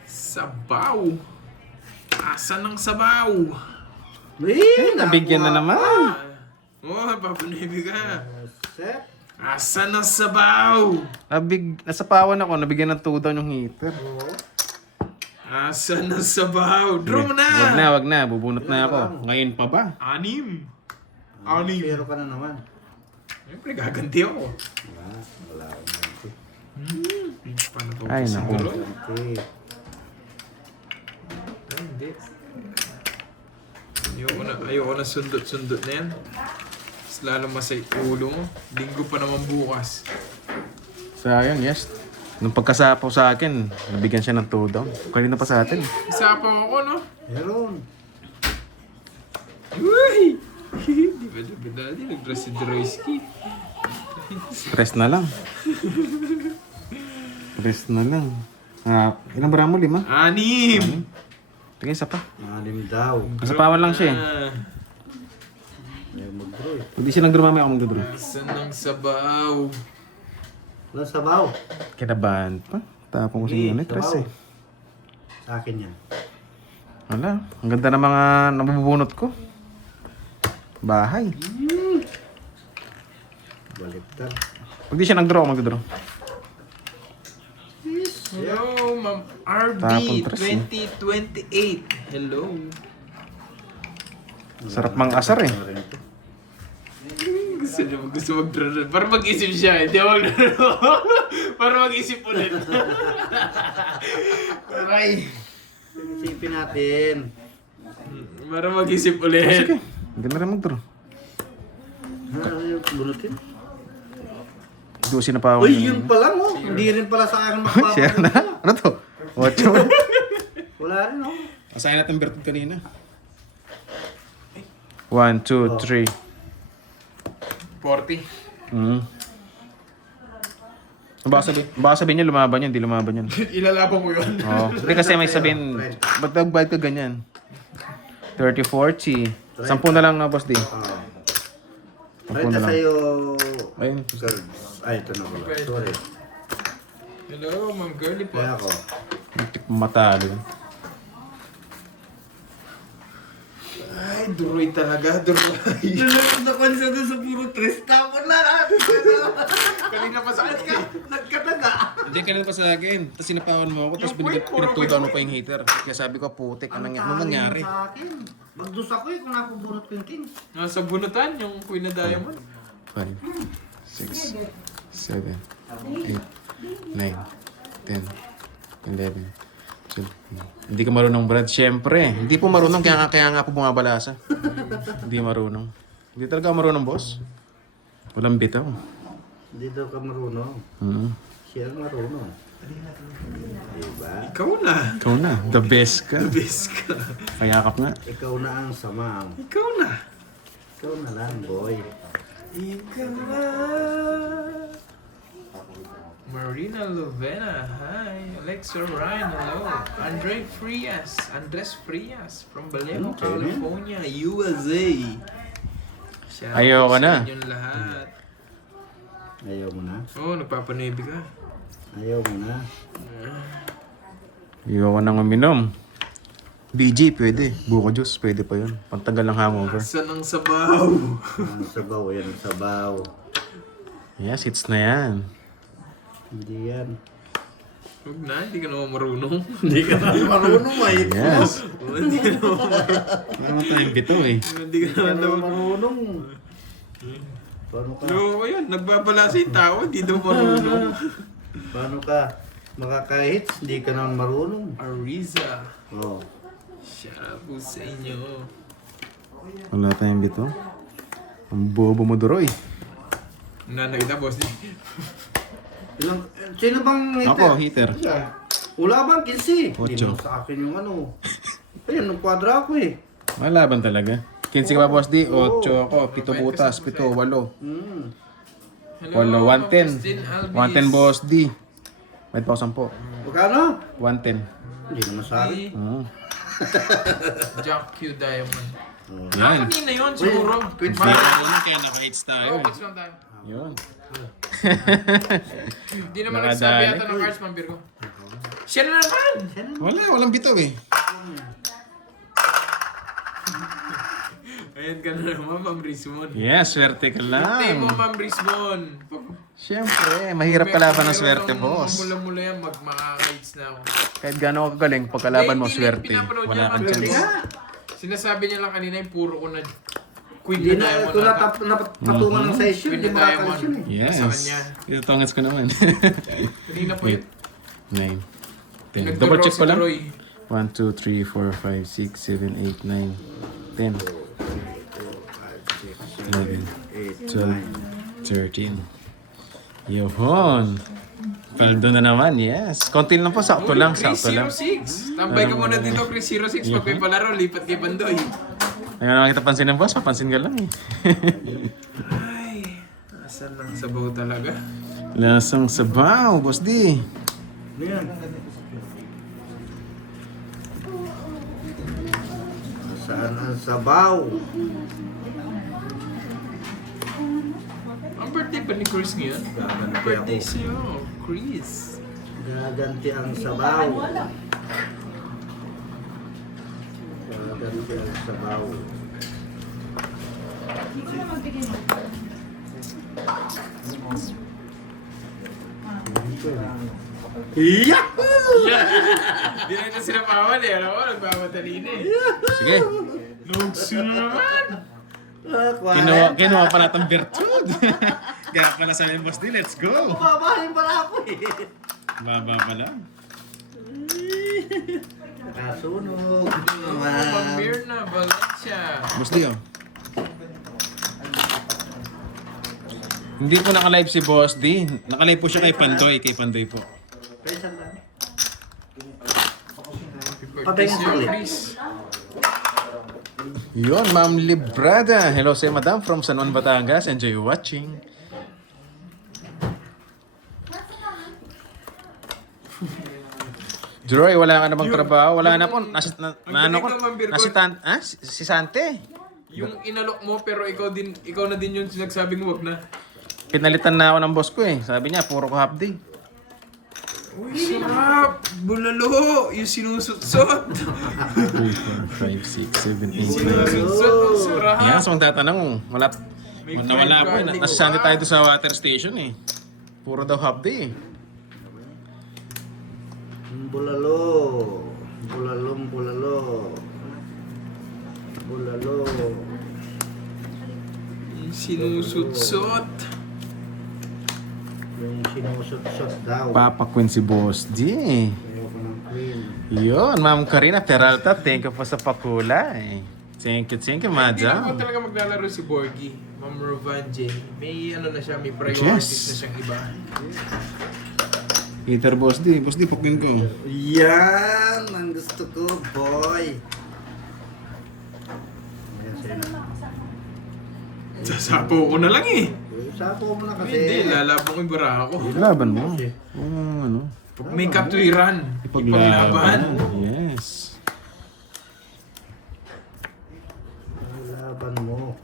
Sabaw. Asa ng sabaw? Nabigyan na naman. Oh, papanibig ka. Set. Asa ng sabaw? Nasapawan ako, nabigyan ng 2 down yung heater. Asa ng sabaw? Draw na! Wag na. Bubunot na ako. Ngayon pa ba? 6. Pero ka na naman. Siyempre, gaganti ako. Wala akong ganti. Paano to? Ay, naku. Ganti. Ay, hindi. Ayoko na sundot-sundot na yan. Mas lalong masay ulo mo. Linggo pa naman bukas. Sayang, yes. Nung pagkasapaw sa akin, nabigyan siya ng 2 down. Kanina pa sa atin. Isapaw ako, no? Meron. Uy! Di ba dati nag-dress si Droysky? Rest na lang. Rest na lang. Ilang bara mo? 5? 6! Tingin isa pa. 6 daw. Nasapawan lang siya eh. Ayaw mag-draw eh. Hindi siya nagdramamay ako magdodro. Asa ng sabaw? Wala sabaw. Kinabahan pa. Tapong ko si Unit. Rest eh. Sa akin yan. Wala. Ang ganda ng mga nabubunot ko. Bahay. Baliktad. Pag di siya nag-draw, ako magdodro. Hello, Ma'am RB Tapon tres, eh. 2028. Hello. Sarap mang asar eh. Gusto mag-draw. Para mag-isip siya. Hindi ako mag-draw. Para mag-isip ulit. Aray. Isipin natin. Para mag-isip ulit. Sige. Hindi na rin mag-draw. Ano yung bunutin? Dusin na pa ako. Uy, yun pa lang oh. Hindi rin pala sa akin Share na. magpapalit. Ano to? Watch mo. Wala rin oh. Asahin natin Bertod kanina. 1, 2, 3. 40. Baka sabihin niya lumaban yun, hindi lumaban yun. Ilalaban ko yun. Oo. Hindi kasi may sabihin, ba't nagbayad ka ganyan? 30, 40. 10 na lang nga, boss D. Right na na lang. sa'yo, Ayun. girls. Ay, ito na pala. Sorry. Hello, ma'am girly po. Kaya ako. Matalo. Ay, duroy talaga, duroy. Nalagod ako siya doon sa puro tres. Tapon lahat. Kanina pa sa akin. Nagkataga. Hindi ka lang pa sa akin. Tapos sinapawan mo ako, tapos Yung point, puro pinagtudan mo pa yung hater. Kaya sabi ko, putik, ano nangyari? Sa akin. Magdus ako eh kung nakabunot ko yung kings. Nasa bunutan, yung Queen na Diamond. 5, 6, 7, 8, 9, 10, 11, 12. Hindi ka marunong, Brad. Siyempre. Hindi po marunong, kaya nga po bumabalasa. Hindi marunong. Hindi talaga marunong, boss. Walang bitaw. Hindi daw ka marunong. Siya ang marunong. Diba? Ikaw na. Ikaw na. The best ka. Bes ka. Kayakap nga. Ikaw na ang sama. Ikaw na. Ikaw na lang, boy. Ikaw na. Marina Lovena, hi. Alexa Ryan, hello. Andres Frias from Vallejo, Okay. California, USA. Shout out Ayoko sa na. inyong lahat. Ayaw mo na. Oo, nagpapanebi ka. Ayaw mo na. Ayoko nang uminom. BG, pwede. Buko juice, pwede pa yun. Pantagal ng hangover. Saan ang sabaw? Ang sabaw, yan ang sabaw. Yes, hits na yan. Hindi yan. Huwag na, hindi ka naman marunong. Hindi ka na marunong, mate. Yes. Hindi ka naman Parang tayong bito eh. Hindi ka Hindi ka naman na marunong. Paano ka? Loko yun, nagbabalasa yung tao, hindi daw marunong. Paano ka? Makaka-hits, hindi ka naman marunong. Ariza, Oh. shout out po sa inyo. Wala tayong bito. Ang bobo mo, Duroy. Nakita, boss. Ilang, sino bang hater? Ako, hater. Wala bang 15? Hindi Ocho. naman sa akin yung ano. Ayun, nung kwadra ako eh. Malaban talaga. 15 ka ba, boss D? 8 ako. 7 butas. 7, 8. Hmm. Walo, 110. Justin Albies. 110, boss D. May pa 10 po. Magkano? 110. Hindi naman sa akin. Jack Q Diamond. Yan. Kanina yun, siguro. Quit Kaya naka-hits tayo. Oh, pitch lang tayo. Yun. Hindi naman Nakadali. nagsabi yata ng cards, Ma'am Virgo. Siya na naman! Walang bito eh. Ayan ka na naman, Ma'am Rizmon. Yes, swerte ka Tay mo, lang. Ma'am Rizmon. Siyempre, mahirap kalaban ng swerte, boss. Mula-mula yan, makaka-hits na ako. Kahit gano'n ka kagaling, pag kalaban mo, Hindi, swerte. pinapanood Wala niya, kang Ma'am chance. Virgo. Sinasabi niya lang kanina yung puro ko na Queen Hindi na na, Diamond. kung ata. napatungan ng size yun, Queen hindi na makakalis Diamond. yun eh. Yes. Sa kanya. Ito tongets ko naman. Kanina po yun. 9, 10. Nagduro Double check si ko lang. Troy. 1, 2, 3, 4, 5, 6, 7, 8, 9, 10, 11, 12, 13. Yohon. Paldo na naman, yes. Konti lang po, sakto lang, sakto lang. 306. Tambay ka muna dito, Chris 06. Pag may palaro, lipat kay Bandoy. Ayaw na kita pansin ng boss, papansin ka lang eh. Ay, asan lang sabaw talaga? Lasang sabaw, boss D. Ano yan? Saan ang sabaw? Ang birthday pa ni Chris ngayon? Gaganti Birthday ako. siya, Chris. Gaganti ang sabaw. Gaganti ang sabaw. Yahoo! Di na ito sinapawan eh. Alam mo, nagmamadali na eh. Sige. Lugso na naman. Kinuha pa natin virtud. Kaya pala sa boss D, let's go. Babahin pala ako eh. Baba pa lang. Nakasunog. Pamir na, Valencia. Boss D, oh. Hindi po naka-live si Boss D. Naka-live po siya kay Pandoy. Kay Pandoy po. Kaya saan ba? Happy Patay birthday nga sa'yo, ulit. Chris. Yun, Ma'am Librada. Hello sa Madam from San Juan, Batangas. Enjoy watching. Joy, wala ka namang trabaho. Wala na po. Nasi, na ano ko? Nasi si Sante. Yung inalok mo pero ikaw na din yung sinagsabing wag na. Pinalitan na ako ng boss ko eh. Sabi niya, puro ko half day. Uy, sarap! Bulalo! Yung sinusutsot! 3, 4, 5, 6, 7, 8, Sinusutsot ang sarap! Yan, so ang tatanong, wala, May nawala po. fried garlic Nasasante pa. tayo doon sa water station eh. Puro daw half day eh. Bulalo. Bulalong bulalo. Bulalo. Yung sinusutsot! Yung sinusot-sot daw. Papa Queen si Boss D. Ayoko ng cream. Yun, Ma'am Karina Peralta, thank you po sa pakulay. Thank you, Hindi na po madam. talaga maglalaro si Borgie. Ma'am Rovanje. May ano na siya, may priorities Yes. na siyang iba. Peter Boss D, Boss D, pukin ko. Yan! Ang gusto ko, boy! Ayan sa'yo na. Sasapo ko na lang eh. Sapo mo na kasi. Hindi, lalabong yung bara ako. Laban mo. Ano? May katwiran. Ipaglaban. Yes. Laban mo.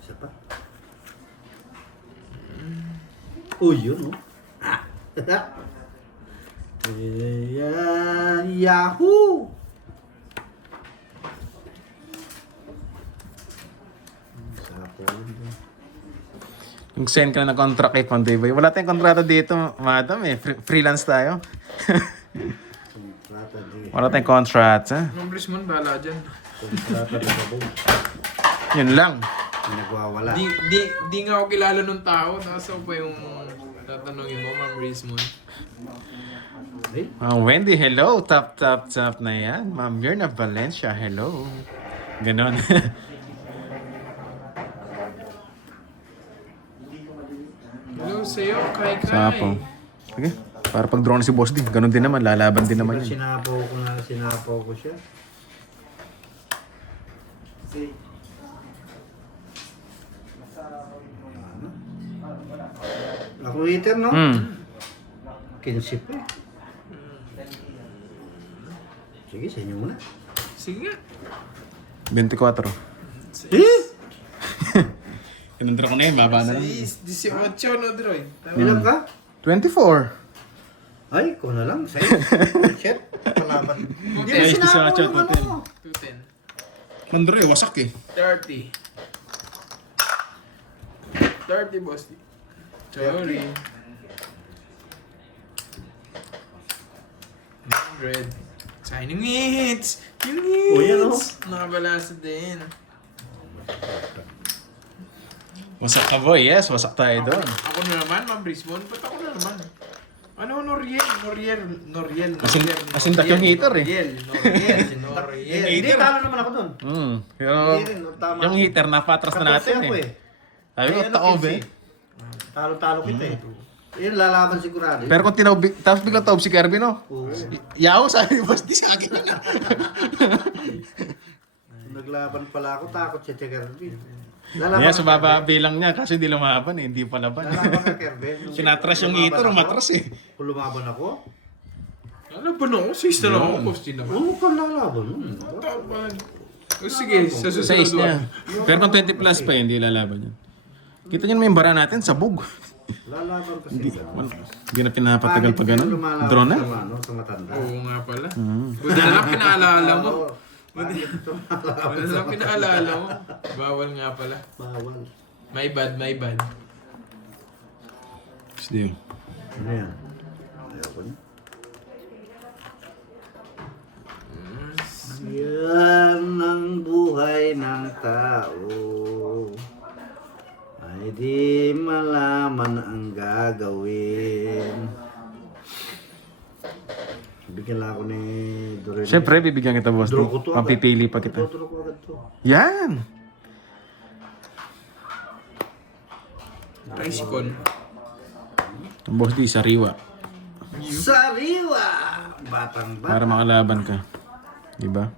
Isa pa. Uy, yun, oh. Ah. Ayan, Yahoo! Sapo yun. Nag-send ka na ng contract kay Pandoy Boy. Wala tayong kontrata dito, madam eh. Freelance tayo. Kontrata di. Wala tayong contract, ha? Ma'am Brisman, bahala dyan. Kontrata di ba, boy? Yun lang. Hindi nagwawala. Di nga ako kilala nung tao. Nasa pa yung tatanungin mo, Ma'am Brisman. Eh? Wendy, hello. Tap na yan. Ma'am Mirna Valencia, hello. Ganon. Hello sa'yo, Kai. Sapo. Sige. Para pag drone si Boss D, ganon din naman. Lalaban din naman yun. Sinapaw ko siya. Ako heater, no? Kinsip eh. Sige, sa inyo muna. Sige nga. 24. Eh? Kinandra ko na yun, baba na lang. 18, no, Droy? Ilan ka? 24. Ay, ko na lang. Sa'yo. Shit. Palaban. Hindi, Guys, sinapaw isa yung ka, ano. 210. Mandre, wasak eh. 30. 30, boss. Sorry. 100. Signing hits! Yung hits! Oh, yan, oh. Nakabalasa din. Wasak ka boy, yes. Wasak tayo doon. Ako na naman, Ma'am Brisbane. Ba't ako na naman? Ano, Noriel? Asin yung heater eh. Noriel. Hindi, talo naman ako dun. Pero Hindi rin, tama. yung heater, napatras na natin Ako eh. Sabi ko, Eh, ano, taob 15? eh. Talo-talo kita eh. Yun, lalaban sigurado. Pero kung tinaob, tapos biglang taob si Kirby, no? Oo. Yaw, sabi ni Boss, di sa akin na. Naglaban pala ako, takot si Kirby. Yeah, so baba bilang niya kasi hindi lumaban eh, hindi pa laban. Lalaban ka, Kirby. Nung Sinatras yung lumaban heater, ako, umatras eh. Kung lumaban ako, Ano ba no? 6 na lang ako, postin naman. ano kang lalaban? Tapan. O sige, sa Sa susunod is niya. Pero kung 20 plus pa, hindi lalaban yan. Kita niyo naman yung bara natin, sabog. Lalaban kasi. Hindi na pinapatagal pa ganun. Drone na. Sa matanda. Oo nga pala. Buti na lang pinaalala mo. Buti na lang pinaalala mo. Bawal nga pala. Bawal. My bad, my bad. Sige. Ano yan? Ayoko na. Yan ang buhay ng tao. Ay di malaman ang gagawin. Bigyan lang ako ni Doreen. Siyempre, bibigyan kita, boss. Draw ko to agad. Pampipili pa kita. Draw ko agad to. Yan! Tricycle. Ang boss di, sariwa. Sariwa! Batang ba? Para makalaban ka. Diba?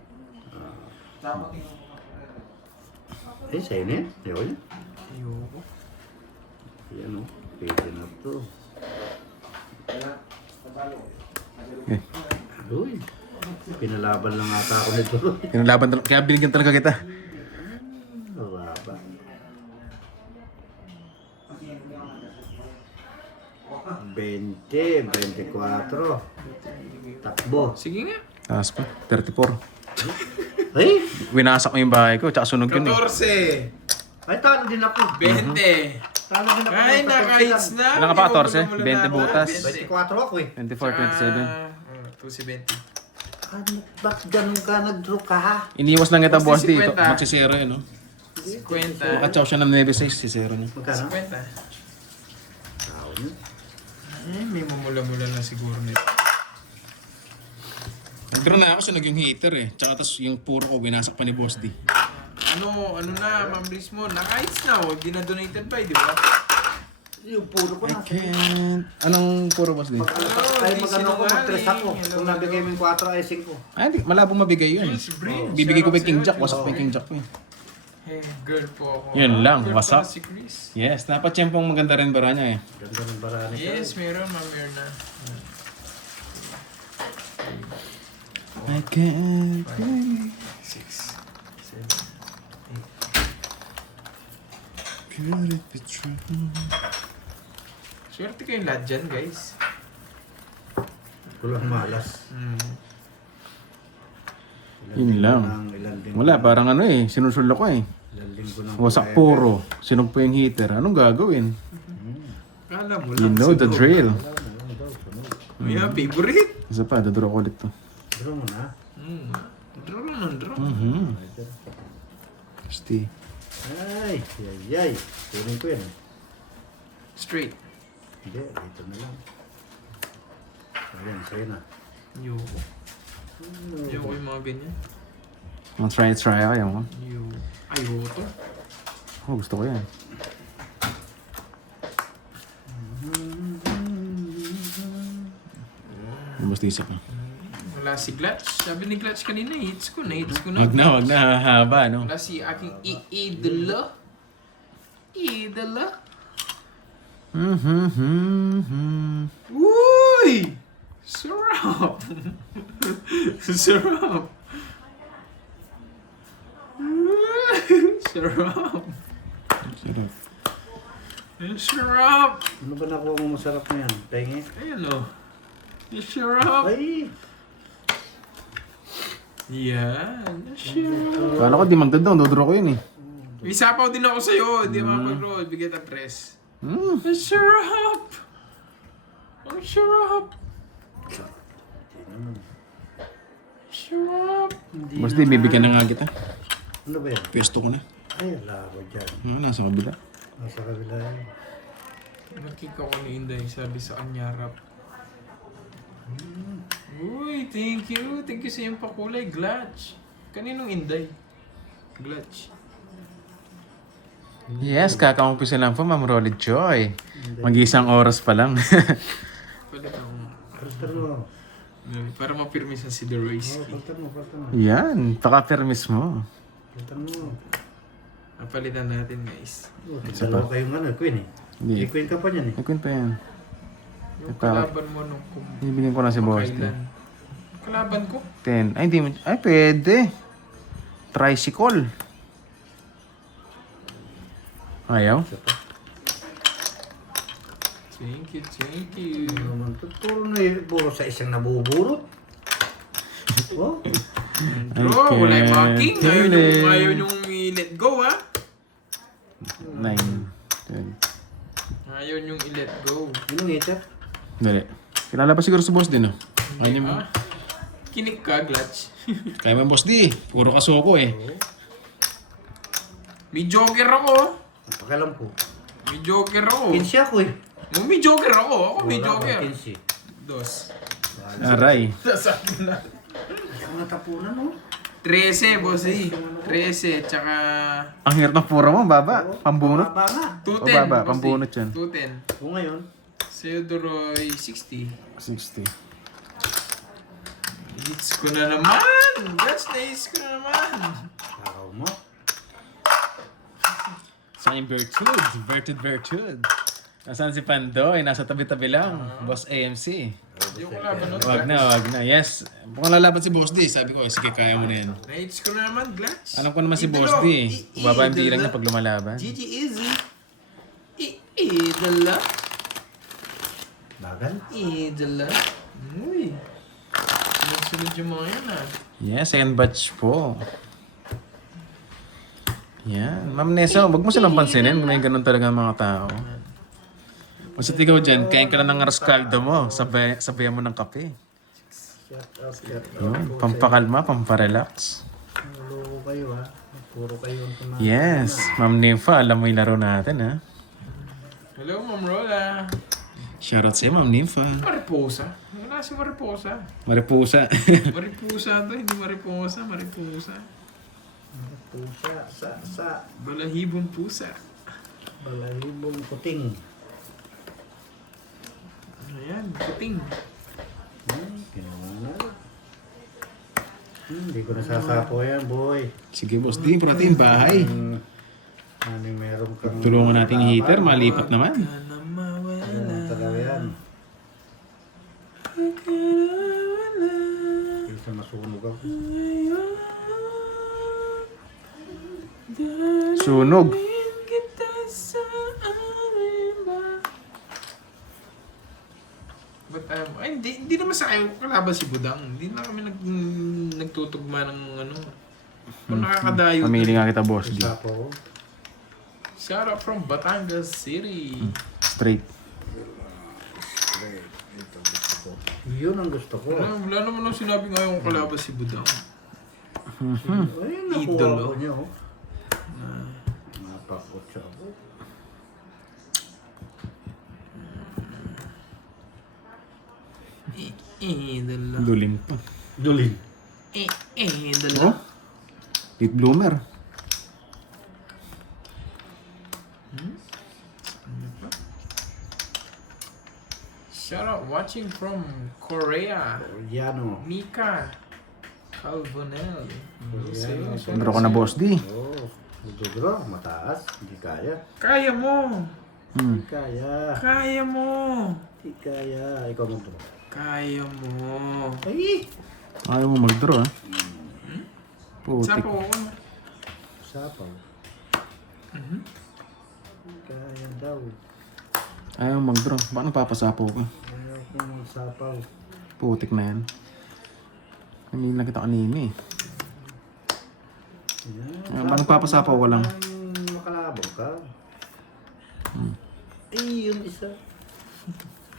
Sa'yo na yan. Ayoko yan. Ayoko. Yan o. Pwede na to. Okay. Uy. Pinalaban lang ata ako nito. Kinalaban talaga. Kaya binigyan talaga kita. Mababa. Bente, 24. Takbo. Sige nga. Taas pa. 34. Ay! Winasak mo yung bahay ko. Tsaka sunog yun eh. 14. Ay, talo din ako. 20. Talo din ako. Ay, naka-hits na. Ilan ka pa, 14? 20 butas. 24 ako eh. 24, 27. 2 si 20. Ano, bakit ganun ka nag-draw ka ha? Iniwas lang kita, boss di. 50. Magsisero yun, no? 50. Makachaw siya ng 9-6, sisero niya. Magkano? 50. Tao niyo. May mamula-mula na siguro nito. Nag-draw na ako, sunog yung heater eh. Tsaka tas yung puro ko, winasak pa ni boss di. Ano na, mabilis mo. Naka-hits na oh. Di na donated pa, di ba? Yung puro ko I na. can't... Anong puro boss di? Ay, magano ako, mag-3 ako. Kung nabigay mo yung 4 ay 5. Ay, di, malabong mabigay yun. Bibigay ko pa yung King Jack, wasak pa yung King Jack ko eh. Hey, girl po ako. Yun lang, Girl what's up? pala si Chris. Yes, dapat siyempong maganda rin bara niya eh. Ganda ng barani ka. Yes, meron, ma'am Mirna. I can't... 6, 7, Could it be true? Swerte kayong lahat dyan, guys. Kulang malas. Yun lang. Wala, parang ano eh, sinusulo ko eh. Ilang linggo ng Wasak puro, sinog pa yung heater. Anong gagawin? Kala mo You lang. know the drill. Yeah, favorite. Isa pa, dadraw ko ulit to. Draw mo na. Draw lang ng draw. Stay. Ay, ay. Kunin ko yan. Straight. Hindi, dito na lang. Ayan, sa'yo na. Ayoko. Ayoko yung mga ganyan. I'll try ayaw mo. Ayoko to. Oh, gusto ko yan. Basta isa pa. Wala si Glutch. Sabi ni Glutch kanina, hits ko na. Hits ko na. Wag na, haba, no? Wala si aking idolo. Idolo. Uy! Sarap! Sarap! Sarap! Sarap. Sarap! Ano ba nakuha mo masarap na yan? Pengi? Ayan o. Sarap! Ay! Yan. Sarap! Kala ko di magdadaw, dodro ko yun eh. May sapaw din ako sa'yo. Hindi makapag-roll. Bigyan ng press. Ang sarap! Ang sarap! Sarap! Basta bibigyan na nga kita. Ano ba yan? Pwesto ko na. Ay, ala ko dyan. Nasa kabila. Nasa kabila yan. Nakika ko ni Inday. Sabi sa anyarap. Uy, thank you. Thank you sa iyong pakulay. Glutch. Kaninong Inday? Glutch. Yes, kakaumpisa lang po, Ma'am Rolly Joy. Mag-isang oras pa lang. Palit ako. Paltar mo. Para mapirmisan si The Race. Paltar mo. Yan, paka-permis mo. Paltar mo. Napalitan natin, guys. Dalawa kayong ano, Queen eh. Hindi. Queen ka pa niyan eh. May kwento yan. Yung kalaban mo nung Ibigyan ko na si Boss. kailan. Kalaban ko? 10. Ay, hindi mo. Ay, pwede. Tricycle. Ayaw? Thank you, thank you. Ano naman to? Puro sa isang nabuburot. Oh? Bro, wala yung marking. Ayaw yung i-let go, ha? 9. 10. Ayaw yung i-let go. Anong heater? Dali. Kilala pa siguro si Boss din, oh. Ayun mo. Kinik ka, Glutch. Kaya man, Boss di. Puro kasoko eh. May joker ako. Pakialam ko. May joker ako. 15 ako eh. May joker ako. Ako may Wala joker. ba, 15. Dos. Aray. Sasabi na. Ang natapunan oh. 13, boss eh. 13, tsaka Ang hirap ng pura mo, baba. Pambunot. Baba nga. 210. O baba, boss eh. pambunot yan. 210. O ngayon, Sa'yo, Duroy, 60. 60. Hits ko na naman! Guys, na-hits ko na naman! tao mo. Saan yung Virtud. Nasaan si Pandoy? Nasa tabi-tabi lang. Boss AMC. Yung kalaban nun, Wag na. Yes. Mukhang lalaban si Boss D. Sabi ko, sige, kaya mo na yan. na-hits ko na naman, Glats. Alam ko naman si Boss D. Baba yung bilang niya pag lumalaban. GG easy. Idala. Bagal. Idala. Uy. Sunod yung mga yan ah. Yes, second batch po. Yan. Ma'am Nessa, wag mo silang pansinin kung may ganun talaga ang mga tao. Basta ikaw dyan, kain ka lang ng rascaldo mo. Sabayan mo ng kape. Shut up. Yun. Pampakalma, pamparelax. Loko kayo ha. Puro kayo ang tumakas. Yes. Ma'am Nympha, alam mo yung laro natin ha. Hello, Ma'am Rola. Shoutout sa'yo, Ma'am Nympha. Mariposa. Wala si Mariposa. Maripusa. Mariposa to, hindi Mariposa. Mariposa. Pusa, sa Balahibong pusa. balahibong puting. Ayan, puting. Ginawa na. Hindi ko nasasapo yan, boy. Sige, Boss D, pati yung bahay. Ano meron kang... Tulungan natin yung heater, malipat naman. Kana mawala. Meron talaga yan. Kana Isa masunog ako. Sunog. kita sa amin. But ay, hindi naman sa akin kalaban si Budang. Hindi na kami nagtutugma ng ano. Kung nakakadayo. Pamili nga kita, Boss D. Sapo ko. Shout out from Batangas City. Straight. Yun ang gusto ko. Wala naman ang sinabi ngayon kung kalaban si Budang. Ayun, nakuha Idolo. ko niya, oh. Napakot siya ako. Dala. Duling pa. Dulin. Dala. Oh? Late bloomer. Shout out watching from Korea. Koreano. Mika Calvonel. Koreano. Pero ko na, Boss D. Oo. Dudro, mataas. Hindi kaya. Kaya mo! Hindi kaya. Kaya mo! Hindi kaya. Ikaw mo to. Kaya mo! Ay! Ayaw mo mag-draw, ha? Putik. Sapo ko na. Sapaw. Kaya daw. Ayaw mo mag-draw. Paano papasapo ka? Ayaw ko ng sapaw. Putik na yan. Hindi na kita kanina eh. Yan. Paano papasapaw ka lang? Makalabog ka. Ay, yun isa.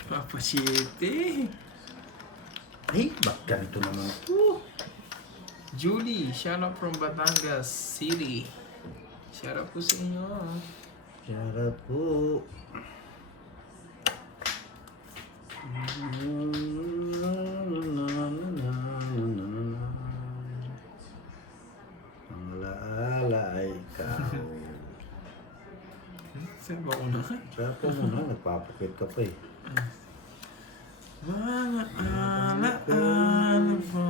Papa Chite. Ay, ba't ganito naman ito? Julie, shout out from Batangas City. Shout out po sa inyo. Sarap po. Ang alaala ay ikaw. Saan ba ko na? Sarap po muna, nagpapakit ka pa eh. Mga alaala po.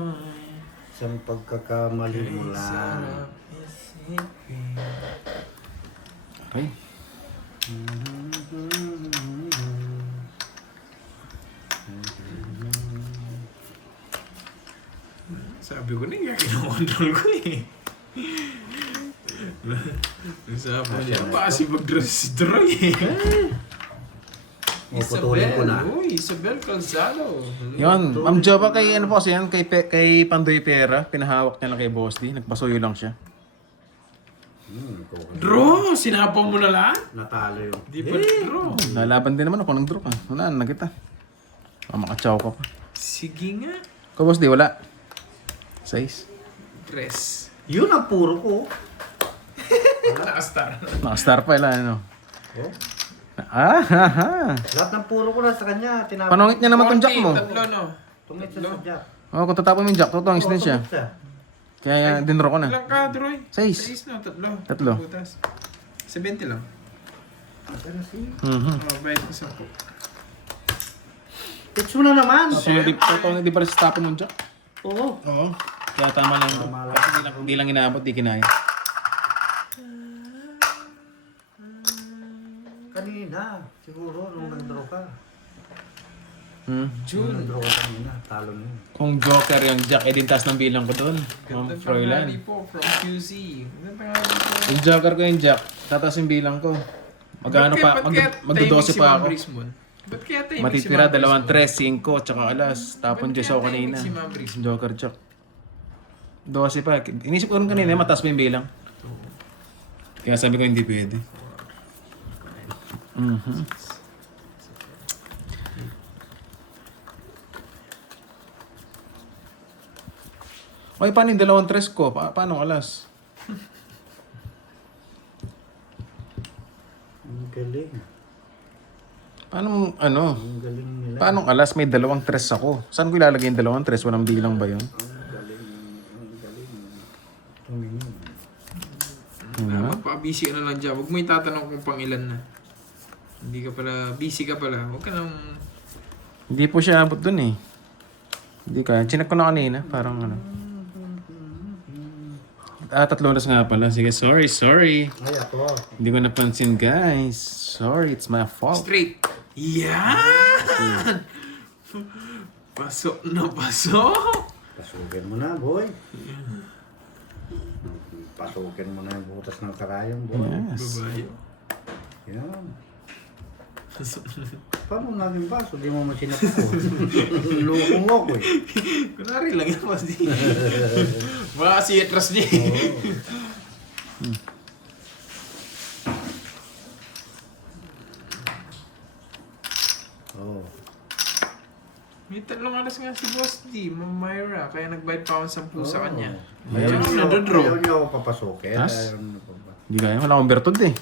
Isang pagkakamali mo lang. Sarap isipin. Okay. Sabi ko na yung kinokontrol ko eh. Sabi niya, kasi mag-dress-dry eh. Puputulin ko na. Uy, Isabel Calzado. Yun, Ma'am Jova kay ano po kasi yan, kay Pandoy Pera, pinahawak niya lang kay Boss D, nagpasuyo lang siya. Draw! Sinapang mo na lang? Natalo yung... Di ba draw? Lalaban din naman ako ng draw ka. Wala na kita. Makatsaw ka pa. Sige nga. Ko Boss D, wala. 6. Dress. Yun ang puro ko. Nakastar. Nakastar pa ila, ano. Oh. Lahat Lahat ng puro ko na sa kanya. Panungit niya naman tong jack mo. Tatlo, no? Tungit sa jack. Oh, kung tatapon mo yung jack, tutungis din siya. Kaya dinro ko na. Ilang ka, Droy? 6. 6 na, tatlo. Tatlo. Butas. 70 lang. Mhm. Bayad ko 10. Pitch mo na naman. So, di pala sa tapon mo, Jack? Oo. Oo. Kaya tama lang. Tama lang. Kasi hindi lang inaabot, di kinaya. Kanina, siguro, nung nag-draw ka. Hmm. Nung nag-draw ka kanina, talo na yun. Kung joker yung Jack, eh din taas ng bilang ko doon. Ganda Ma'am panghali Froylan. po from QC. Ganda panghali po. Yung joker ko yung Jack, tataas yung bilang ko. Magkano pa? Magdo-12 pa ako. Ba't kaya timing Matitira, si Ma'am 2, 3, 5, tsaka alas. Tapon Ba't 10 kaya ako kanina. timing si Ma'am Rismon? Joker Jack. 12 pa. Inisip ko rin kanina, mataas pa yung bilang. Kaya sabi ko hindi pwede. Mhm. Okay, paano yung 2, 3 ko? Paano alas? Ang galing. Paano, ano? Ang galing nila. Paano alas? May 2, 3 ako. Saan ko ilalagay yung 2, 3? Walang bilang ba yun? Ang galing. Ang galing. Tumingin. Magpa-busy ka na lang dyan. Huwag mo itatanong kung pang ilan na. Hindi ka pala, busy ka pala. Huwag ka nang... Hindi po siya abot dun eh. Hindi kaya. Chinek ko na kanina. Parang ano. 3 oras nga pala. Sige, sorry. Ay, ako. Hindi ko napansin, guys. Sorry, it's my fault. Straight. Yan! Pasok na pasok! Pasukin mo na, boy. Pasukin mo na yung butas ng karayong, boy. Yes. Babae. Yan. Paano naging baso? Di mo masinap ako. Lukong ako eh. Kunwari lang yan, Boss D. Baka si Etras niya eh. Oo. May 3 alas nga si Boss D, Ma'am Myra. Kaya nagbayad pa ako 10 sa kanya. Ayaw Ayaw niyo nado-draw. ako papasukin. Tas? Ayaw niyo pa ba? Hindi kaya. Wala akong bertod eh.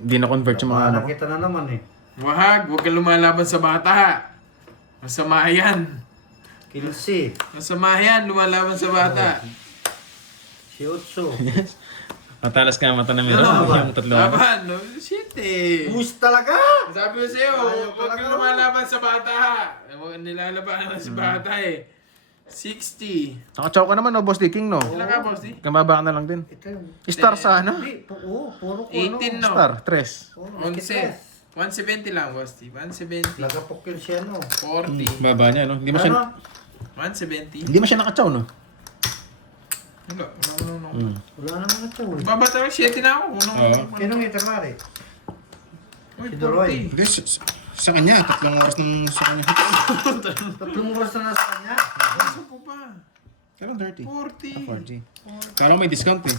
Hindi na-convert yung mga ano. Parang kita na naman eh. Wag kang lumalaban sa bata. Masama yan. Kilsi. Masama yan, lumalaban sa bata. Si Otso. Matalas ka mata na Ano meron. ba? Yung 3 oras. Laban, no? Shit eh. Boost talaga! Sabi ko sa'yo, Ayaw huwag talaga. kang lumalaban sa bata. Nilalaban naman sa bata eh. 60. Nakachow ka naman, no, Boss D King, no? Ilan ka, Boss D? Kamaba ka na lang din. Ito yung... Star sana? Hindi, oo, puro ko 18 no? Star, 3. Oo, 11. 170 lang, Boss D. 170. Lagapok yun siya, no? 40. Baba niya, no? Hindi mo siya, Ano? 170. hindi mo siya nakachow, no? Wala. Wala naman na ito eh. Baba talaga, 7 na ako. Oo. Sinong itamari? Uy, Si Doroy. 40. Hindi, sa kanya. 3 oras nang sa kanya. 3 oras na nasa kanya. Kaso po pa. 7:30. 40. 4G. Kala may discount eh.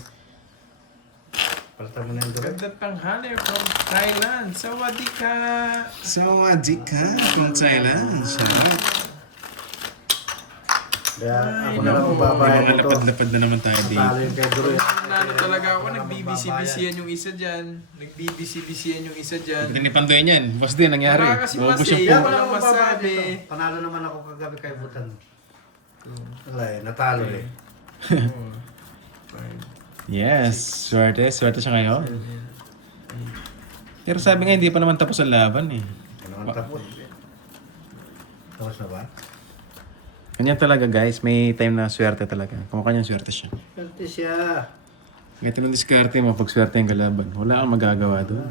Palta mo na yung direct. Ganda tanghali from Thailand. Sawadee ka. Sawadee ka from Thailand. Kaya Ay, ako na lang naku. magbabayad Mga nito. lapad-lapad na naman tayo dito. Talo yung kay Doroy. Nano talaga ako, nagbibisi-bisihan yung isa dyan. Nagbibisi-bisihan yung isa dyan. Hindi ni Pandoy niyan. Boss din, nangyari. Wala kasi Maubos mas yung eh. Kaya po. wala Walang akong babayad masabi. nito. Panalo naman ako kagabi kay Butan. Wala eh, natalo eh. Yes, swerte. Swerte siya ngayon. Pero sabi nga, hindi pa naman tapos ang laban eh. Ano ang tapos? Tapos na ba? Ganyan talaga guys, may time na swerte talaga. Kung kanyang swerte siya. Swerte siya. Kahit anong diskarte mo, pag swerte yung kalaban, wala kang magagawa doon.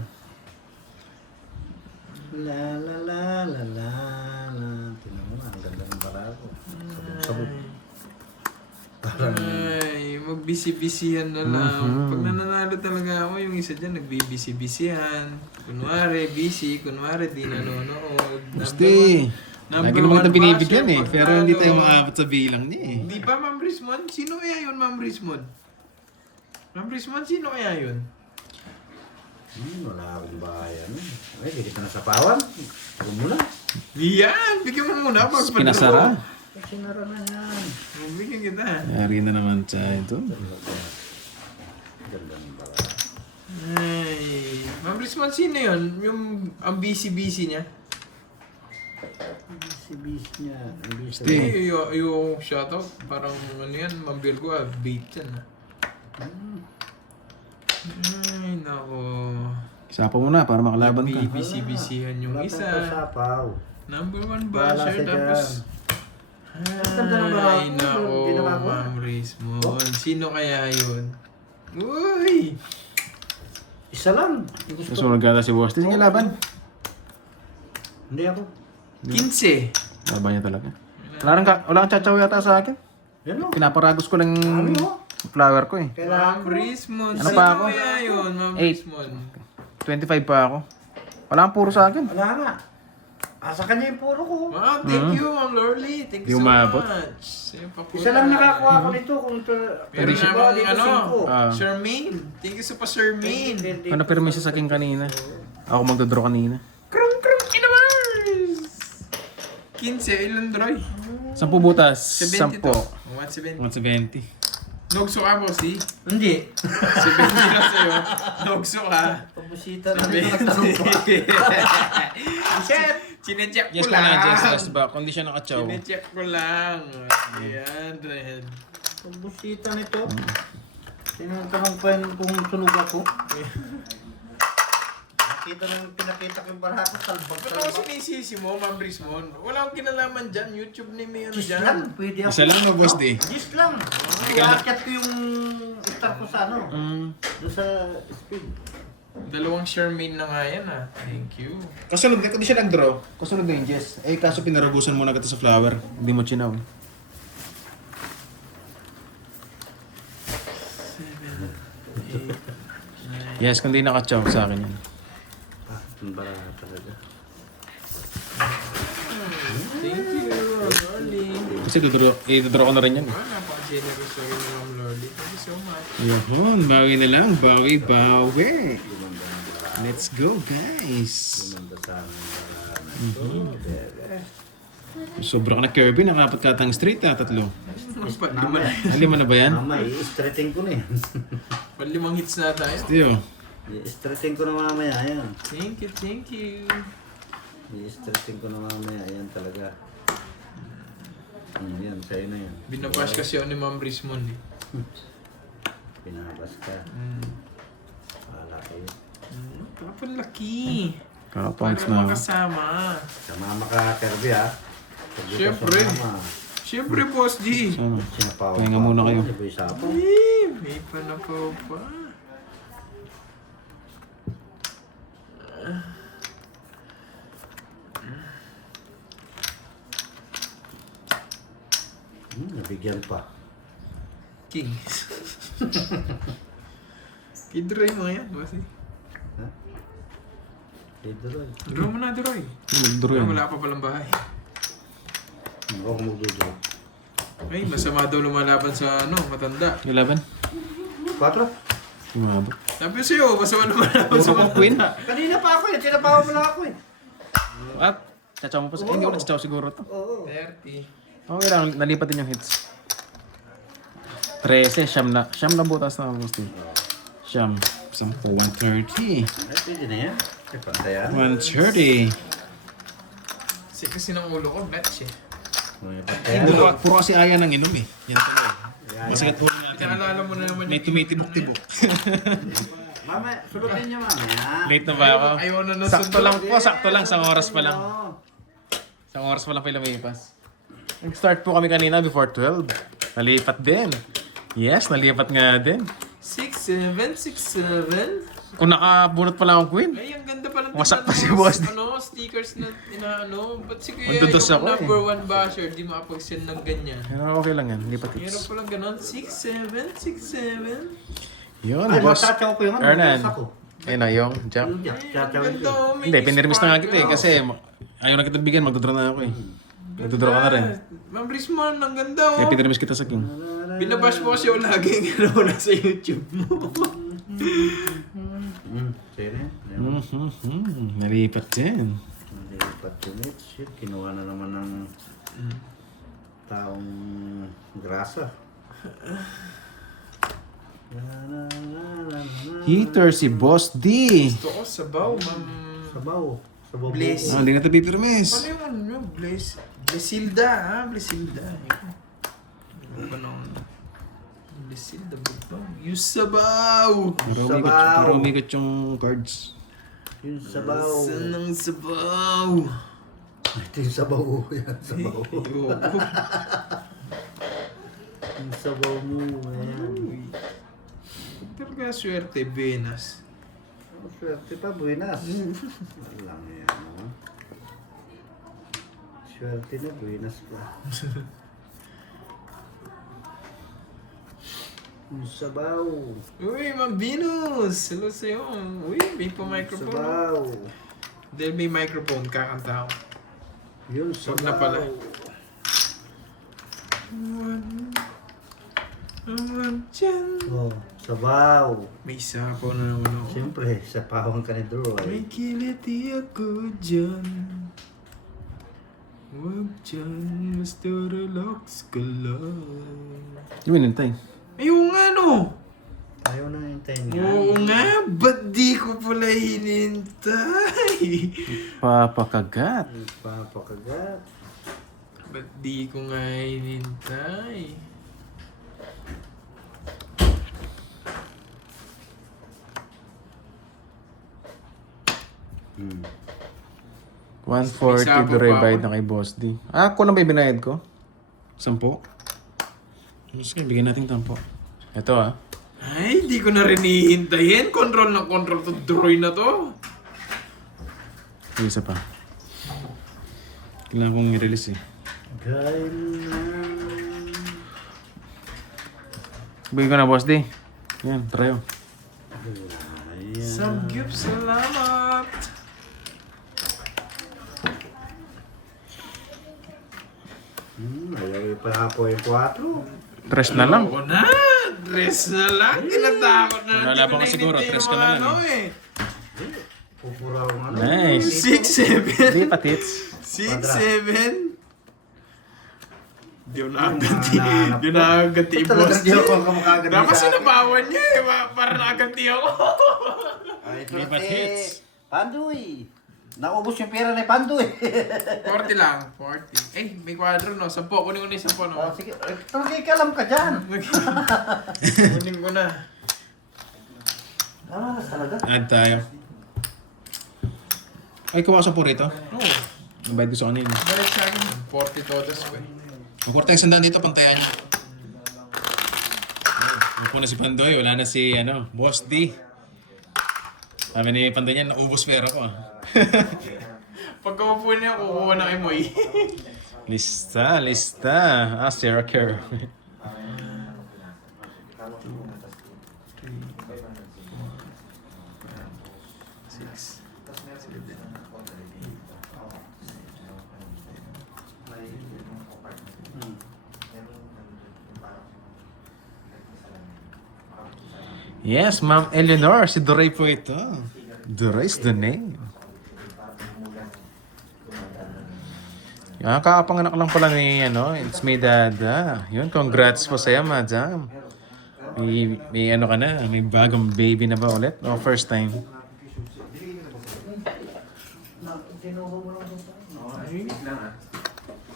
La la la la la la. Tingnan mo na, ang ganda ng barako. Sabog. Parang Ay, magbisi-bisihan na lang. Pag nananalo talaga ako, yung isa dyan, nagbibisi-bisihan. Kunwari, busy. Kunwari, di nanonood. Gusti! Lagi naman kitang binibigyan eh. basher, Pero hindi tayo pag maabot sa bilang niya eh. Di ba, Ma'am Rismon? Sino kaya yun, Ma'am Rismon? Ma'am Rismon, sino kaya yun? wala akong bayan. Ay, di kita nasapawan. Huwag mo na. Yan! Bigyan mo muna. Pinasara. Ay, sinara na yan. Bigyan kita. Yari na naman siya ito. Ganda ng barako. Ay. Ma'am Rismon, sino yun? Yung ang busy-busy niya? Bis niya. Ang bis Stay. Yung shoutout, parang ano yan, mambil ko bait yan Ay, nako. Sapa mo na para makalaban ka. BBC-yan yung Wala isa. tayong kasapaw. Number 1 Bahala basher, siya tapos... Ganda ng barako. Ay, nako, Ginawa ko. Ma'am Racemoon. Sino kaya yun? Uy! Isa lang. Hindi gusto. Susunod ka na si Boss. Sige, laban. Hindi ako. 15. Laban niya talaga. Wala kang tsatsaw yata sa akin. Yan o. Pinaparagos ko lang Ano mo? flower ko eh. Kailangan Ma'am ko. Racemoon. Ano Sino pa ako? kaya yun, Ma'am 8. Racemoon? 25 pa ako. Wala kang puro sa akin. Wala nga. Sa kanya yung puro ko. Wow, thank you, Ma'am Lorly. Thank you Di so umabot. much. Sa'yo pa po Isa lang nakakuha ko nito. Kung ito. Pero naman, ano? Ah. Charmaine. Thank you so pa, Charmaine. Ano pero may sa akin kanina? Ako magdodraw kanina. Krong, krong, inamars! 15, ilan, Droy? 10 butas. 70 10. to. 170. 170. Nogso ka, bossy. Hindi. 70 na sa'yo. Nogso ka. Pabusita na ito. Nagtanong pa. Shit! Chinecheck ko Yes lang. na Jess. Last ba? Kung di siya nakatsaw. Chinecheck ko lang. Ayan, Red. Pabusita nito. Tinatanong pa yun kung sunog ako. Pinakita ko yung barako. Ba't ako Talbag-talbag. sinisisi mo, Ma'am Rismon? Wala akong kinalaman dyan. YouTube ni may ano Gis dyan. lang. Pwede ako. Isa lang mo, Boss D. Gis lang. Iakyat ko yung star ko sa ano. Doon sa speed. Dalawang Charmaine na nga yan Thank you. Kasunod ka, di siya nag-draw. Kasunod na yung Jess. Eh, kaso pinaragusan muna kita sa flower. Hindi mo chinaw. 7, 8, 9. Yes, kung di nakatsaw sa akin yan. Yung barako talaga. Thank you, Ma'am Lorly. Kasi i-draw ko na rin yan. Napaka-generous sa rin ni Ma'am Lorly. Thank you so much. Yun, bawi na lang. Bawi. Let's go, guys. Gumanda sa amin. Sobra ka na Kirby. Nakapat ka tang straight tatlo. Mamaya. Lima na ba yan? Mamaya, i-straighten ko na yan. Palimang hits na tayo. Tiyo. I-straighten ko na mamaya. Ayan. Thank you, thank you. I-straighten ko na mamaya. Ayan talaga. Yan, sa'yo na yan. Binabash kasi ako ni Ma'am Rismon Pinabas ka. Wala kayo. Kapalaki. Kakapunts Para na ako. makasama. Sama ka, Kirby, ha? Pag di ka Siyempre. sumama, Siyempre, Boss G. Ano? sinapaw Pahinga muna kayo. Sabay sapaw. May panapaw pa. Nabigyan pa. King. Kidroy mo yan, Boss G. Ha? Pedro. Draw mo na, Droy. Mag-draw yan. Wala pa palang bahay. Huwag mo magdudo. Ay, masama daw lumalaban sa matanda. Ilaban? 4? Umabot. Sabi sa'yo, masama lumalaban sa Puro queen? Kanina pa ako eh. Tinapawa mo lang ako eh. At, tsatsaw mo pa sa... Hindi ko na tsatsaw siguro to. Oo. 30. Okay lang, nalipat din yung hits. 13, siyam na. Siyam na butas na ako, Steve. Siyam. 10, 130. Ay, pwede na yan. Ay, pantayan. 130. Kasi ng ulo ko, batch eh. May pantayan. Puro kasi ayaw ng inom eh. Yan talaga. Masakit po natin. Naalala mo na naman May tumitibok-tibok. Mama, sulutin niya mamaya. Late na ba ako? Ayaw na Sakto lang po, sakto lang. Isang oras pa lang. Oo. Isang oras pa lang pa lumipas. Nag-start po kami kanina before 12. Nalipat din. Yes, nalipat nga din. 6, 7, 6, 7. Kung nakabunot pa lang akong queen. Ay, ang ganda pala. Wasak pa si Boss. Stickers na inaano. Ba't si Kuya Mandudos yung ako eh. number 1 basher, di makapag-send ng ganyan. Pero okay lang yan, lipat Meron hits. palang ganon. 6, 7, 6, 7. Yun, Ay, boss. matatsaw ko yung ano. Hernan. Matas ako. Ayun na yung Jack. Yung Jack. Tsatsawin ko. Hindi, pinirmis na nga kita eh. Kasi ayaw na kita bigyan, magdodraw na ako eh. Magdodraw ka na rin. Ma'am Risman, ang ganda Kaya oh. pinirmis kita sa king. Binabash mo kasi yung lagi yung ano nasa YouTube mo. Sa'yo na yan. Nalipat din. Nalipat yung hits. Shit, kinuha na naman ng taong grasa. Heater si Boss D. Gusto ko sabaw, ma'am. Sabaw. Sabaw Bless. buko. Hindi na ito pipirmis. Ano yung Blesilda, ha? Blesilda. Ano ba nung... Blesilda, bugtong. Yung sabaw! Sabaw. Pero umikot yung cards. Yung sabaw. Saan ang sabaw? Ito yung sabaw. Yan, sabaw. Ayoko. Yung sabaw mo. Ayan. Talaga swerte, Venus. Oh, swerte pa, buenas. Walang yan, no? Swerte na, buenas pa. Yung sabaw. Uy, Ma'am Venus! Hello sa'yo. Uy, may pa Yung microphone. sabaw. Dahil may microphone, kakanta ako. Yung Wag sabaw. na pala. Dyan. Oh, sabaw. May sapaw na naman ako. Siyempre, sa pawang ka ni Drew. May kiliti ako dyan. Huwag dyan, basta relax ka lang. Yung minintay. Ayun nga no! Ayaw na hintayin nga. Oo nga, ba't di ko pala hinintay? Papakagat. Papakagat. Ba't di ko nga hinintay? Hmm. 140 Isapo do pa bayad ako. na kay Boss D. Ah, kulang ba yung binayad ko? 10? Sige, bigyan natin 10. Ito ah. Ay, di ko na rin hihintayin. Control na control to Droy na to. Yung isa pa. Kailangan kong i-release eh. Ganun. Bigyan ko na Boss D. Yan, try oh. Ayan. Samgyup, salamat. Ayaw ipahapo yung 4. Tres na lang. Oo na. Dress na lang. Tinatakot na. Wala pa nga siguro, tres ka na lang Pupuraw nga ano. Nice. 6-7. Hindi pa tits. 6-7. Di ko nakaganti. Hinahanap Di ko ko. nakaganti, boss. Talagang di ako ang kamakaganti Dapat sa akin. sinabawan niya eh. Para nakaganti ako. Ay, Hindi pa hits. Pandoy. Naubos yung pera ni Pandoy. 40 lang. 40. Eh, may kwadro no. 10. Kunin ko na yung 10 no. Oh, sige, kalam ka dyan. Kunin ko na. Ah, talaga. Add tayo. Ay, kuha sa po rito. Oo. Ang bayad ko sa kanina. Balik sa akin. 40 todas ko eh. Ang korte yung sandaan dito, pantayan niyo. Ako na si Pandoy, wala na si Boss D. Sabi ni Pandoy niya, naubos pera ko ah. Pagka mapunin niya, kukuha na kay Moy. Lista. Ah, Sarah Kerr. Yes, Ma'am Eleanor. Si Doray po ito. Doray is the name. Yan, kakapanganak lang pala ni, it's me dada. Yun, congrats po sa'yo, madam. May ka na, may bagong baby na ba ulit? O first time?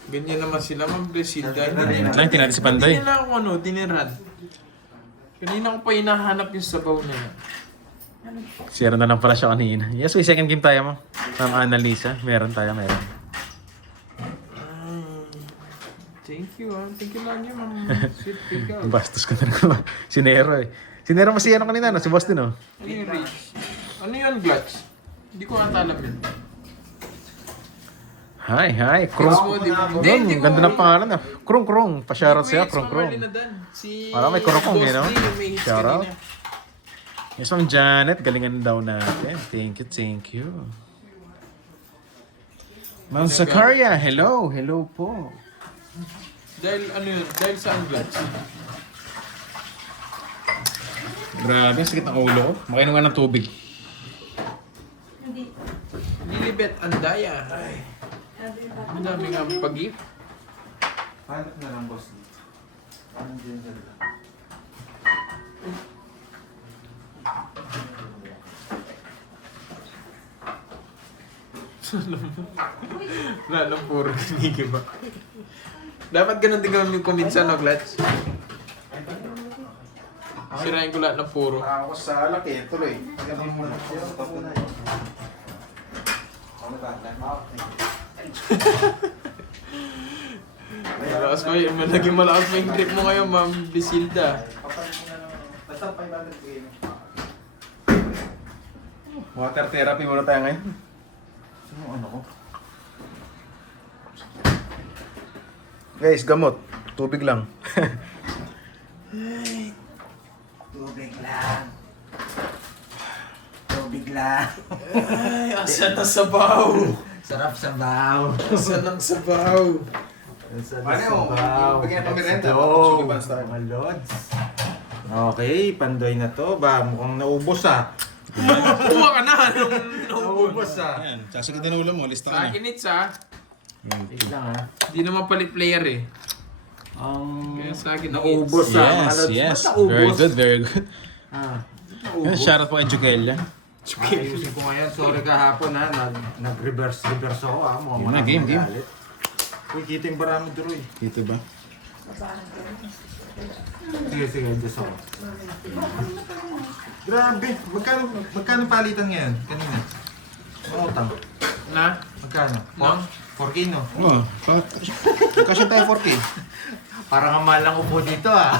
Ganyan naman sila, Mamblesilda. Hindi natin si Pandoy. Hindi nila ako tiniran. Kanina ko pa hinahanap yung sabaw na yan. Share na lang pala siya kanina. Yes, may second game tayo mo. Ma'am Annalisa. Meron. Thank you, Thank you lang yun, Sweet pickle. Bastos ka na naman. Si Nero eh. Si Nero mas kanina, no? Si Boss din, no? Ano yung rich? Ano yun, Glutch? Hindi ko ata alam yun. Hi. Krong. Hindi ko. Ganda ng pangalan, ah. Krong. Pa-shoutout sa'yo, Krong. Si Parang may kurokong, Boss no? D, yung may hits Shoutout. kanina. Yes, Ma'am Janet. Galingan daw natin. Thank you. Ma'am Zakaria, hello po. Dahil ano yun? Dahil saan, Glutch? Grabe, ang sakit ng ulo ko. Makainom nga ng tubig. Lilibet Andaya. Ay. Ang dami nga pag-gift. Hanap na lang, boss. Wala nang puro kinikiba. Dapat ganun din kami kuminsan, no, Glats? Sirain ko lahat ng puro. Ako sa laki, tuloy. Malakas ko yun. Naging malakas pa yung grip mo ngayon, Ma'am Bisilda. Water therapy muna tayo ngayon. Ano ko? Guys, gamot. Tubig lang. Tubig lang. Tubig lang. Ay, asan ang sabaw? Sarap sa baw. Asan ang sabaw? Paano? Bigyan pa merenda. Go. Sige, basta tayo. Mga lods. Okay, pandoy na to. Ba, mukhang naubos ah. Kuha ka na! Naubos ah. Ayan, sasagitan ng ulam mo. Lista Sa ka na. akin, it's ah. Wait lang ah. Hindi naman palit player eh. Kaya sa akin, Naubos ah. Mga Yes, lods. yes. Ba't naubos? Very good, very good. Ah. Shoutout po kay Jukelia. Ayusin ko ngayon. Sorry kahapon ha. Nag-reverse ako ha. Game na, game. Uy, kita yung bara mo, Droy. Dito ba? Sige, just ako. Grabe. Magkano palitan ngayon? Kanina. Pangutang. Na? Magkano? No? 4K no? Oo. Kasi tayo 4K. Parang ang malang upo dito ah.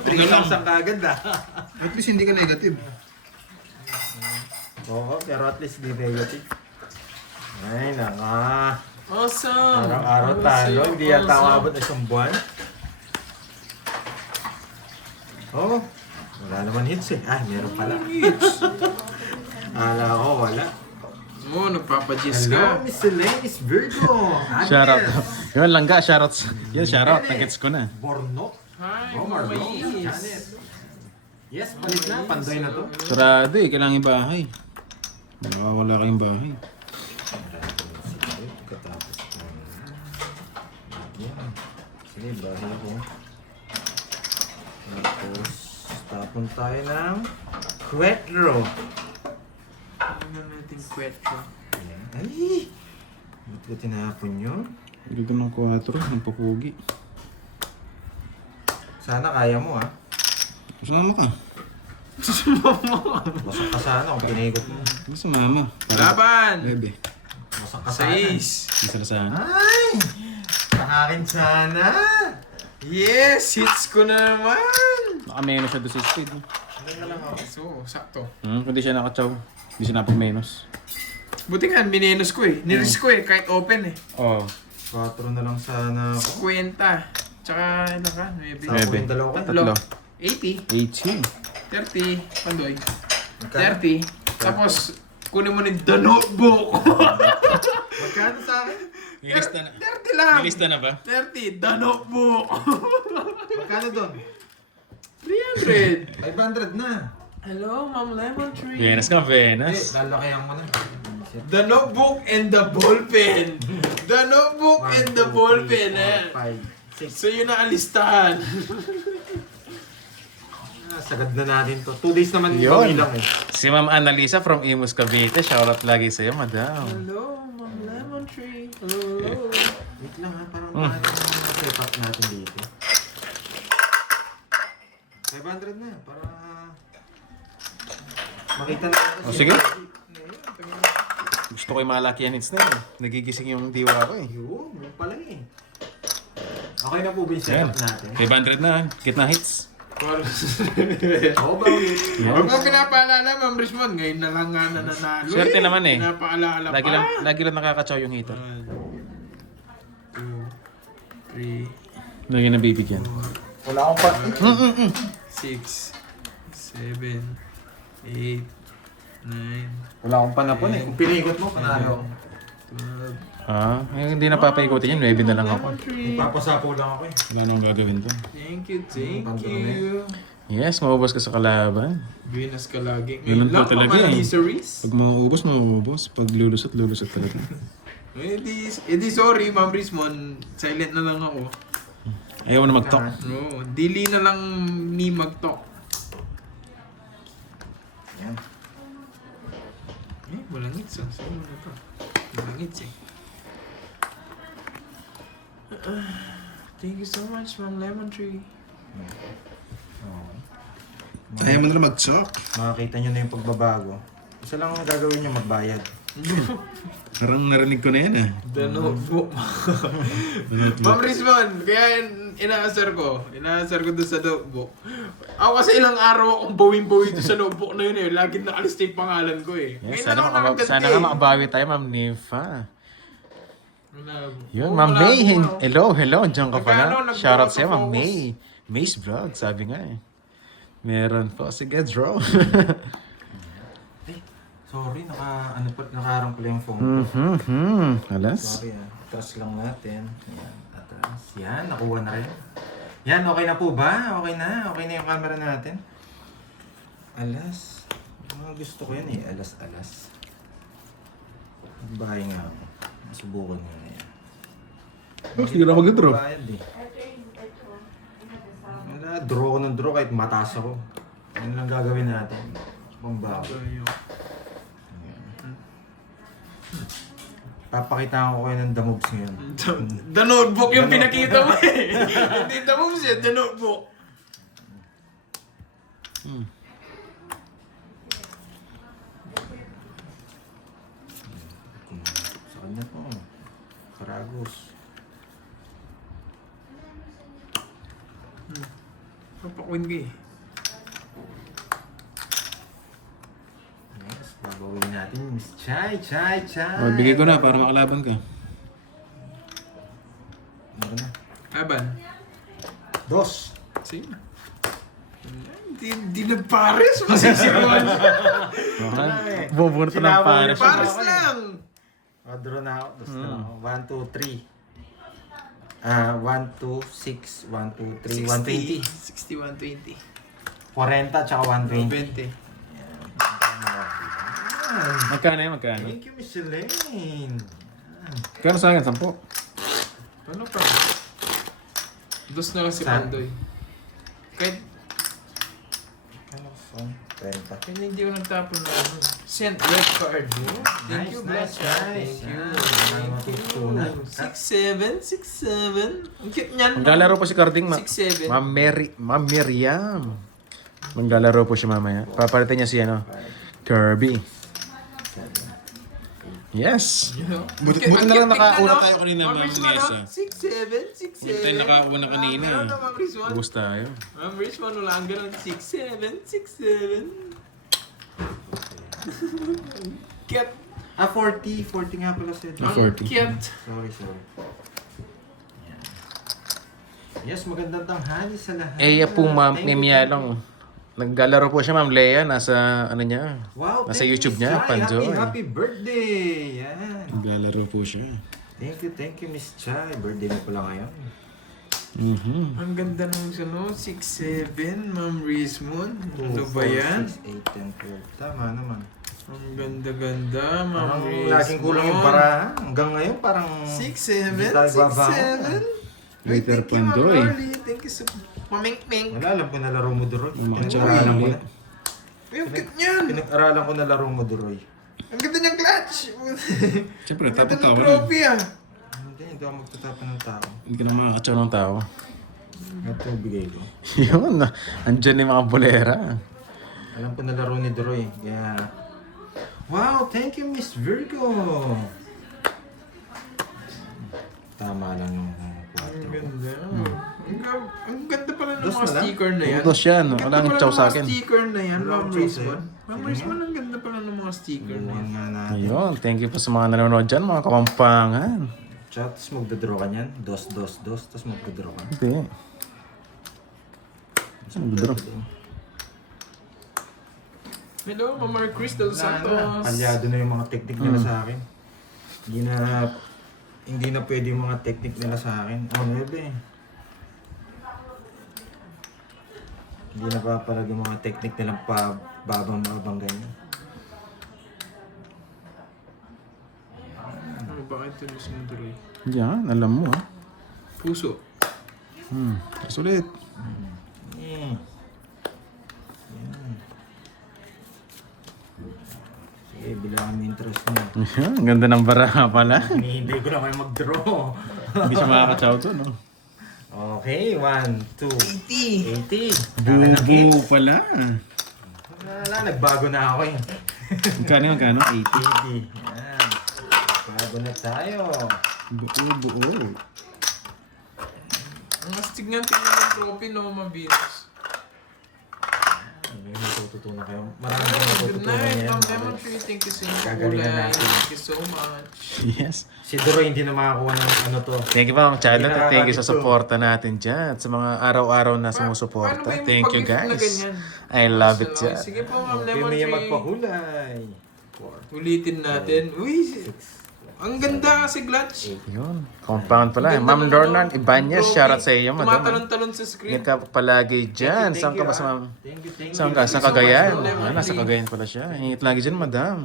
3,000 kagad ah. At least hindi ka negative. Oo, pero at least di negative. Ay, naka. Awesome! Araw-araw talo. Hindi yata umabot na isang buwan. Oo. Wala naman hits eh. Ah, meron pala. Akala ko wala. Oo, nagpapajis Hello, ka. Miss Elaine, Miss Virgo. Shoutout. Yun lang ka, shoutouts. Yan, shoutout. Nag-gets ko na. Borno. Hi, Omar, Mama no? Is. Janet. Yes, palit na. Pandoy na to. Sarado eh, kailangan yung bahay. Wala kayong bahay. Katapos. Yan. Sige, bahay ko. Tapos, tapon tayo ng Quetro. Ano natin kwetro? Ay! Ba't ko tinapon yun? Hindi ko ng 4, ng papugi. Sana kaya mo ah. Sumama ka. Wasak ka sana kung pinaikot mo. Hindi sumama. Laban! Bebe. Wasak ka sana. 6. Isa na sana. Ay! Pakakin sana! Yes! Hits ko na naman! Naka-menos siya doon sa speed. No? So, sakto. Kundi siya naka-chow. Hindi siya napag-menos. Buti nga, minenos ko eh. Nirisk ko eh, kahit open eh. Oo. 4 na lang sana. 50. Tsaka, ano ka? 9. Bebe. Yung dalawa ko. Tatlo. 80. 80. 30. Pandoy. Magkano? 30. Tapos, kunin mo ng the notebook. Magkano sa akin? Nilista na. 30 lang. Nilista na ba? 30. The notebook. Magkano doon? 300. 500 na. Hello, Ma'am Lemon Tree. Venus ka, Venus. Lalakayan mo na. The notebook and the ballpen. The notebook and the ballpen. 5, 6. So yun ang alistahan. Sagad na natin to. 2 days naman Yun. yung ilang eh. Si Ma'am Annalisa from Imus Cavite. Shoutout lagi sa'yo, madam. Hello, Ma'am Lemon Tree. Hello. Wait lang ha, parang paano yung setup natin dito. 500 na, para makita natin. O, sige. Gusto ko yung malaki yan hits na yun. Nagigising yung diwa ko eh. Yun, yun pala eh. Okay na po ba yung Yan. setup natin? 500 na. Kitna hits. Oo ba? Huwag mo pinapaalala, Ma'am Richmond. Ngayon na lang nga nananalo. Swerte naman eh. Pinapaalala pa. Lagi lang nakaka-chow yung hitter. 1, 2, 3, Lagi nabibigyan. Wala akong pa. 6, 7, 8, 9, Wala akong panapon eh. Kung pinikot mo, panalo. 12, Hindi na papaikutin yun. 9 na lang ako. 3. Papasapo lang ako eh. Wala nang gagawin to. Thank you, thank you. Yes, maubos ka sa kalaban. Venus ka lagi. Ganun Ngayon po lang talaga pa eh. histories. Pag mauubos, mauubos. Pag lulusot, lulusot talaga. Edi sorry, Ma'am Rismon. Silent na lang ako. Ayaw na mag-talk. No, dili na lang ni mag-talk. Yan. Walang hits ah. Saan mo na to? Langits eh. Thank you so much, Ma'am Lemon Tree. Kaya mo na mag-chok. Makakita nyo na yung pagbabago. Isa lang ang gagawin nyo, magbayad. Parang narinig ko na yan ah. The notebook. Ma'am Rizman, kaya inaasar ko doon sa notebook. Ako kasi ilang araw akong bawing-bawi doon sa notebook na yun eh. Laging nakalista yung pangalan ko eh. Yes, Ngayon na lang ako nakaganti sana eh. nga makabawi tayo, Ma'am Nifa. Wala. Yun, Oo, Ma'am wala May. ako. Hello. Diyan ka pala. Nagkano, Shoutout sa'yo, Ma'am nag-focus. May. May's Vlog, sabi nga eh. Meron po. Sige, draw. Sorry, nakaharang pala yung phone ko. Alas. Sorry atras lang natin. Ayan, atras. Yan, nakuha na rin. Yan, okay na po ba? Okay na yung camera natin. Alas. Mga gusto ko yan eh, alas. Bahay nga ako. Masubukan mo na yan. Sige na mag-draw. Bayad eh. Wala, draw ko ng draw kahit mataas ako. Yan lang gagawin natin. Pambago. Papakita ko kayo ng the moves ngayon. The notebook yung pinakita mo eh. Hindi the moves eh, the notebook. Sa kanya po. Karagos. Papakwin ka eh. Yes, babawin natin yung Miss Chai. Bigay ko na para makalaban ka. Ano na? Aban. Dos. Sige na. Hindi nagpares. Masisigawan. Bubunot pa ng pares. Pares lang. Draw na ako. Dos na ako. 1, 2, 3. 1, 2, 6, 1, 2, 3, 120. 60, 120. 40 tsaka 120. 20. Magkano yan? Magkano? Thank you, Miss Elaine. Kano sa akin? 10? Ano pa? Dos na lang si Saan? Pandoy. Kahit Ano phone? 30. kaya hindi ko nagtapon na ano. Send red card mo. Thank you, Bless. Thank you. Matutunan. 6-7, 6-7. Ang cute niyan. Maglalaro po si Carding. 6-7. Ma'am Miriam. Maglalaro po siya mamaya. Papalitan niya si Kirby. Yes. Buti na lang nakauna tayo kanina, Ma'am Nessa. 6-7, 6-7. Buti tayo nakauna kanina. Ano na, Ma'am Rizwan? Ubus tayo. Ma'am Rizwan, wala ang ganun. 6-7, 6-7. Cute. 40. 40 nga pala siya. Ah, 40. Cute. Sorry. Yan. Yes, magandang tanghali sa lahat. Po, Ma'am Thank you, Nemia thank lang. you. Naglalaro po siya, Ma'am Lea. Nasa, niya. Wow, Nasa thank YouTube you, niya, Miss Chai. Panjoy. Happy birthday! Yan. Naglalaro po siya. Thank you, Miss Chai. Birthday mo pala ngayon. Ang ganda ng ano, 6-7, Ma'am Rizwan. Ano ba yan? 6, 8, 10, 12. Tama naman. Ang ganda-ganda, Ma'am Parang Rizwan. laging kulang yung barahan. Hanggang ngayon parang... 6-7, Hindi tayo babaho. 6-7. Later, Thank you, Ma'am Pandoy. Rolly. Thank you so Mamink-mink. Wala, alam ko na laro mo, Duroy. Pinag-aralan ko na. Ay, ang cute niyan. Pinag-aralan ko na laro mo, Duroy. Ang ganda niyang clutch. Siyempre, Ang ganda ng tapos-tawa na. trophy ah. Hindi ako magtatapon ng tao. Hindi ka na makakatsaw ng tao. Ito bigay ko. Yun, andyan yung mga bolera. Alam ko na laro ni Duroy. Kaya... Wow, thank you, Miss Virgo. Tama lang yung Ang 4. ganda. Ang ganda pala ng Dos mga na lang? sticker na yan. Dos yan, Ang wala ganda nang pala chow ng sa mga akin. sticker na yan, Wala Ma'am akong chow Rizwan. sa'yo. Ma'am Sige Rizwan, ang ganda pala ng mga sticker na Yan yan. nga natin. Ayun, thank you po sa mga nanonood dyan, mga kapampangan. Chat, tapos magdodraw ka niyan. Dos, tapos magdodraw ka. Hindi. Magdodraw. Hello, Ma'am Crystal Santos. Palyado na yung mga technique nila sa akin. Hindi na pwede yung mga technique nila sa akin. Ano ba eh? Hindi na papalag yung mga technique nilang babang ganyan. Ano ba kayo tulis mo tuloy? Yan, alam mo ah. Puso. Sulit. Yan. Okay, bilangan yung interest niya. Ang ganda ng baraha pala. Hinihintay ko na kayo mag-draw. Hindi siya makakachaw to, no? Okay, 1, 2, 80. Bubu pala. Wala, nagbago na ako eh. Magkano? 80. 80. Yan. Bago na tayo. Buo. Ang astig nga tingnan ng trophy, no, Mabinos. May matututunan kayo. Maraming Good matututunan night, yan. Ma'am Lemon Tree. Thank you so much. Gagalingan Kulay. natin. Thank you so much. Yes. Si Doro hindi na makakuha ng ano to. Thank you, Ma'am Charlotte. Hindi At thank you sa nakakabit to. suporta natin dyan. Sa mga araw-araw na Paano sumusuporta. ba yung Thank you, pag-gift na guys. ganyan? I love it So, dyan. sige po, Ma'am Okay, Lemon may Tree. magpahulay. Ulitin natin. Uy, ang ganda kasi Glutch. Yun. Compound pala. Ang ganda Ma'am ng Dornan ano, Ibanez. trophy. Shoutout sa iyo, madam. Tumatalon-talon sa screen. Ingat ka palagi dyan. Saan ka ba sa Ma'am? Thank you. Saan ka? Sa so much, Cagayan. Ma'am Lemon Nasa Tree. Cagayan pala siya. Ingat lagi dyan, madam.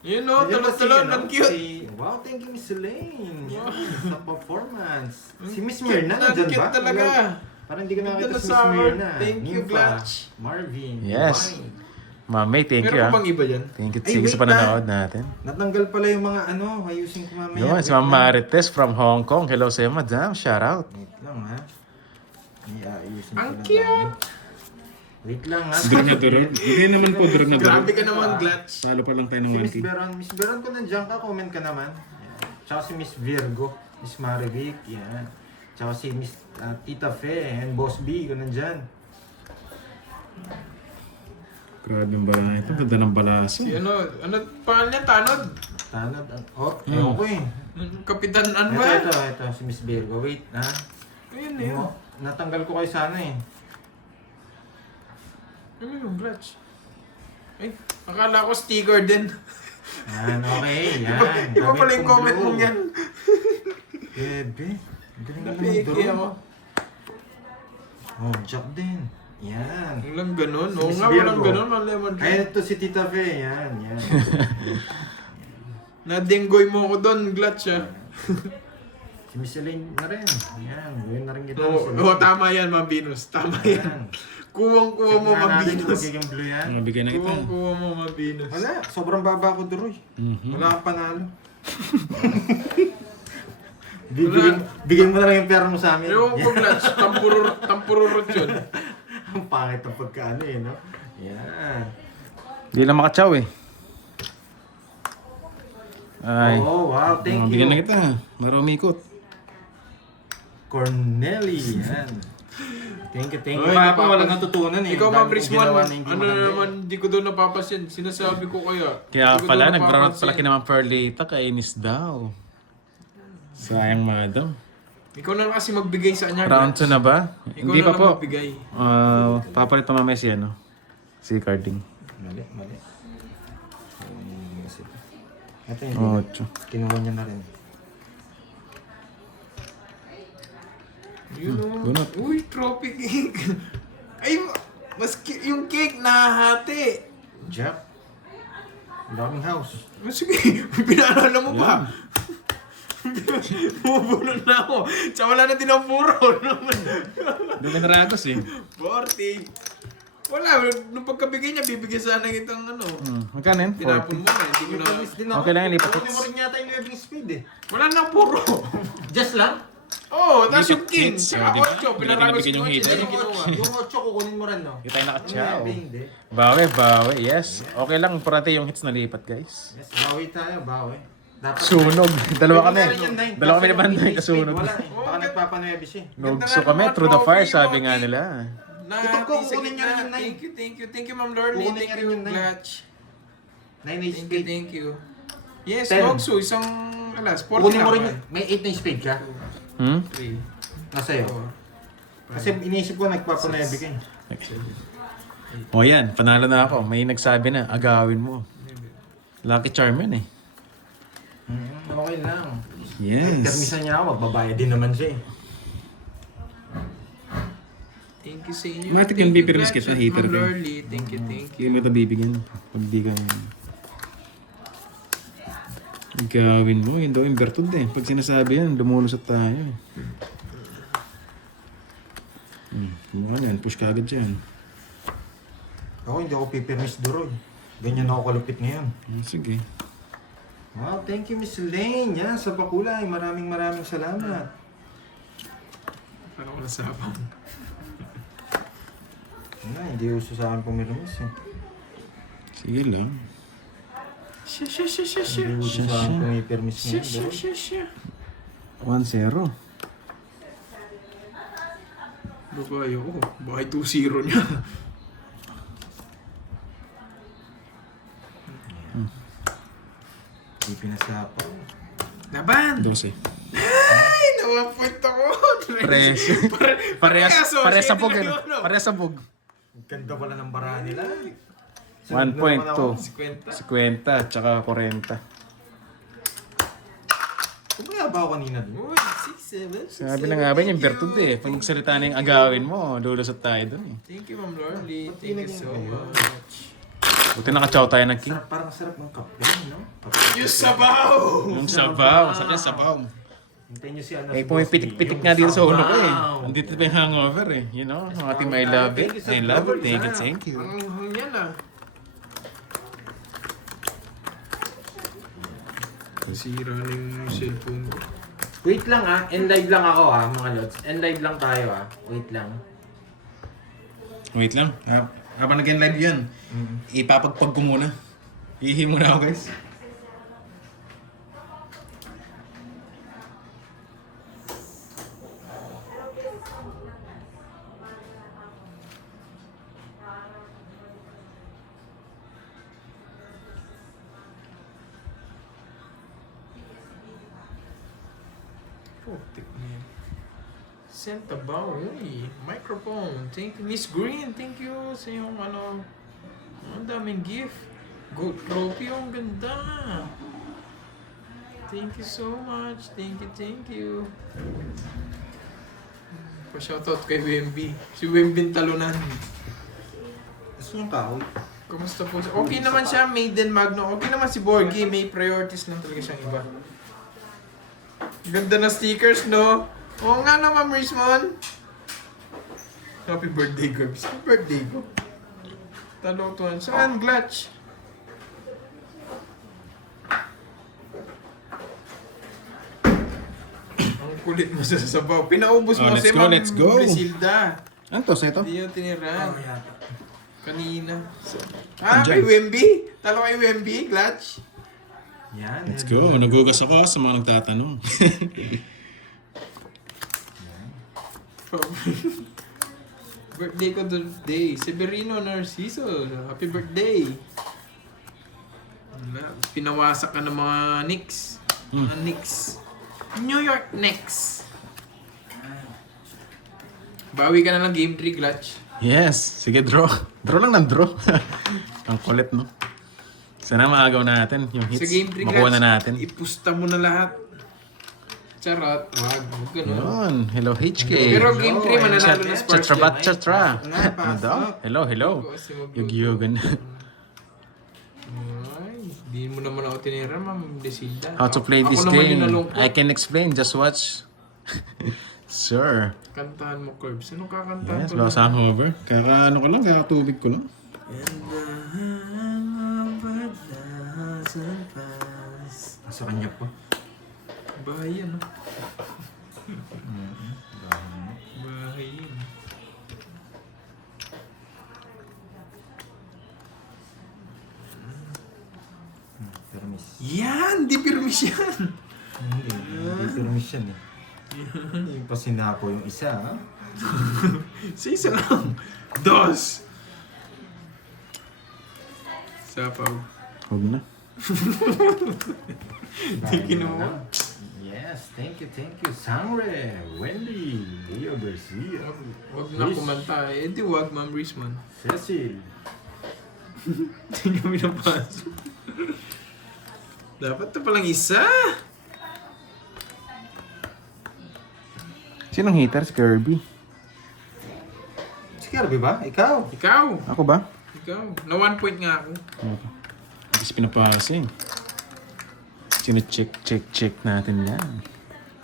Yun o, talon-talon. Ang cute. Wow, thank you, Miss Elaine. Sa performance. Si Miss Mirna, Ang nandyan cute ba? talaga. Parang hindi ko nakita Ganda si sa Miss heart. Mirna. Thank you, Nympha, Glutch. Marvin. Yes. Wine. Mami, thank you Meron pa ah. bang iba dyan? Thank you. Ay, Sige wait sa pananood natin. Natanggal pala yung mga ano, ayusin ko mamaya. Yun, si Ma'am Marites from Hong Kong. Hello sa iyo, madam. Shoutout. Wait lang ha. Ayusin Ang ko na cute. lang. Wait lang ha. Drug na durog. Hindi naman po drug na Grabe ka naman, Glutch. Talo pa lang tayo Si ng Miss Beron. Miss Beron ko nandiyan ka, comment ka naman. Yan. Tsaka si Miss Virgo. Miss Marivic. Yan. Tsaka si Miss Tita Fe and Boss B ko nandyan. Grabe yung bala ito. Ganda ng balaso. Si ano pangalan niya? Tanod? Tanad. Oh, ewan ko eh. Kapitan ano Ito, ba? ito. Si Miss Virgo. Wait ha. Ayun na yun. Natanggal ko kayo sana eh. Ano yung Glutch? Ay, akala ko sticker din. Yan, okay. Yan. Iba pala yung Gamit kong comment blue. mong yan. Bebe. Ang galing naman Napiki ako. Oh, Jack din. Yan. Walang ganun. Si Oo Miss nga, walang Virgo. ganun. Mga lemon Ay, tree. ito si Tita Fe. Yan, yan. Nadenggoy mo ako doon, Glutch ah. Si Miss Elaine na rin. Yan, gawin na rin kita. Oo, tama yan, Mabinos. Tama yan. Yan. Kuwang-kuwa mo, Tingnan natin kung Mabinos. magiging blue yan. Mabigay na kita. Kuwang-kuwa mo, Mabinos. Wala, sobrang baba ko, Duroy. Mhm. Wala kang panalo. Bigyan mo na lang yung pera mo sa amin. Ewan ko, Glutch. Tampururot yun. Ang pangit ng pagkaano eh, no? Yan. Hindi na makachaw eh. Ay. Oh, wow, thank Mabigyan na you. kita. Marumikot. Corneli, yan. Thank you. Ay, Papa, walang natutunan eh. Ikaw, Ang Ma'am dami kong Risman, ginawa na hindi ano maganda naman, di ko doon napapansin. Sinasabi ko kaya. Kaya Di ko pala, doon nag-brown napapansin. pala kina Ma'am Perlita. Kainis daw. Sayang, madam. Ikaw na lang kasi magbigay sa kanya. Round 2 na ba? Ikaw Hindi na pa lang po. magbigay. Papalit pa mamaya si ano. Si Carding. Mali. Ito hindi. 8. Kinuha niya na rin. Yun o. bunot. Uy, trophy cake. Ay, yung cake nahahati. Jack. Daming house. Sige, pinaalala mo pa. Bubunod na ako. Tsaka wala na tinapuro. Doon na ragos eh. 40. Wala, nung pagkabigay niya, bibigyan sana kitang ano. Magkano yun? Tinapon mo na, hindi ko na... Ipanis din ako. Okay lang, lipat. Kunin mo rin yata yung Webing Speed eh. Wala na puro. Just lang? Oo, tapos yung Hits, king. hits, Tsaka di ba? 8, pinaragos Hindi ko natin nabigyan yung 8, hater. hindi kinuha. Yung 8 kukunin mo rin, no? Hindi tayo nakachaw. Yung hindi. Bawi. Yes. Okay lang, parati yung hits na lipat, guys. Yes, bawi tayo, bawi. Dapat Sunog. Dalawa kami. Meron yan, Nine. Dalawa kami ni Kaso Banday, yung Webing Speed, kasunog. Wala eh. Baka nagpapanuebi siya eh. Nugso kami, through the fire, sabi nga nila. Ito ko, kukunin niya rin yung nine. Thank you, Ma'am Lorly. Kukunin Thank niya rin you, yung nine. Glutch. 9 is speed. Thank you. Yes, 10. Nogsu, isang alas, 40 Kukunin na mo rin ako. yun. May 8 na speed ka? 3, Nasa'yo. 4. Kasi iniisip ko nagpapanuebi ka eh. O yan, panalo na ako. May nagsabi na, agawin mo. Lucky charm yan eh. Okay lang. Yes. Termisa niya ako, magbabayad din naman siya eh. Thank you sa inyo. Matik Thank yung you, bipirmis Glutch kita, at hater Ma'am ka. Lorly. Thank you. Hindi mo ito bibigyan. Pag di ka... Gawin mo, yun daw yung bertud eh. Pag sinasabi yan, lumulusot tayo. Ano yan, push ka agad yan. Ako hindi ako pipirmis Duroy. Ganyan ako kalupit ngayon. Sige. Wow, thank you Miss Lane. Yan, sa pakulay. Maraming salamat. Parang wala sabaw. Hindi uso sa akin pumirmis eh. Sige lang. Siya. Hindi uso sa akin pumipirmis ngayon. Siya. 1-0. Babae ako. Bakit 2-0 niya? Hindi pinasapaw. Laban! 12. Ay, nawapoint ako! Parehas sabog. Parehas sabog. Ang ganda pala ng barahan nila. 1.2. 50. 50, tsaka 40. Kumaya ba ako kanina din? Uy, 6-7. Sabi na nga ba yung virtud eh. Pag nagsalita na yung agawin mo, lulusot tayo dun eh. Thank you, Ma'am Lorly. Thank you so much. Buti nakachow tayo ng king. Parang sarap ng kape, no? Yung sabaw! Yung sabaw, sabi yung sabaw. Hintayin nyo si ano. Eh, si pumipitik-pitik Boss B, nga dito sa yung ulo ko eh. sabaw. Andito pa yung hangover eh. You know, mga team I love it. I love it. Thank you. Yan ah. Sira na yung cellphone ko. Wait lang ah, end-live lang ako ah, mga lods. End-live lang tayo ah. Wait lang. Wait lang. Habang nag-live yan, ipapagpag ko muna. Ihi muna ako guys. Putik na yan. Senta ba? Uy, microphone. Thank you. Miss Green, thank you sa yung ano. Ang daming gift. Good trophy, ang ganda. Thank you so much. Thank you. Pa-shoutout kay Wemby. Si Wemby talunan. Gusto nyo kahoy? Kumusta po? Okay naman siya, Maiden Magno. Okay naman si Borgie. May priorities lang talaga siyang iba. Ganda na stickers, no? Oo nga na, Ma'am Rizmon. Happy birthday, Garbs. Happy birthday ko. Talo to. Saan, Glutch? Ang kulit mo sa sabaw. Pinaubos mo let's si go, Ma'am let's go. Brisilda. Ano to, sa ito? Hindi yung tinira. yata. Kanina. Andyan. Kay Wemby? Talo kay Wemby, Glutch? Yan. Let's go. Nagugas ako sa mga nagtatanong. Birthday ko today. Severino Narciso. Happy birthday. Wala. Pinawasak ka ng mga Knicks. Mga Knicks. New York Knicks. Bawi ka na ng game 3, Clutch. Yes. Sige, draw. Draw lang ng draw. Ang kulit, no? Sana maagaw natin yung hits. Sa game 3, Makuha Clutch, na natin. ipusta mo na lahat. Charot. Wag. Huwag ganun. Yun. Hello, HK. Pero game 3, mananalo na Spurs. Chatra bat dyan. chatra. Pasok. Ano daw? Hello. Kasi mag- Yug-yugan. Ay, di mo naman ako tinira, Ma'am Desilda. How to play Ako this naman yung game. nalungkot. I can explain. Just watch. Sir. Kantahan mo, Curbs. Anong kakantahan Yes, ko? lost hangover. Kaka ano ko lang, kakatubig ko lang. And the hangover doesn't pass. Sa kanya po. Bahay yan, no? Bahay yan. Permis. Yan! Di pirmis yan! Hindi permis yan eh. Hindi pa sinapo yung isa ha. Sa isa lang. Dos! Sapaw. Huwag na. Di kinuha. Yes, thank you. Sangre, Wendy, Leo Garcia, Wag na kumanta eh. Di wag, Ma'am Rizman. Cecil. Hindi kami napasok. Dapat na palang isa! Sinong hitter? Si Kirby. Si Kirby ba? Ikaw? Ikaw! Ako ba? Ikaw. Na 1 point nga ako. Ano to? Kasi pinapasing. Sino-check natin yan.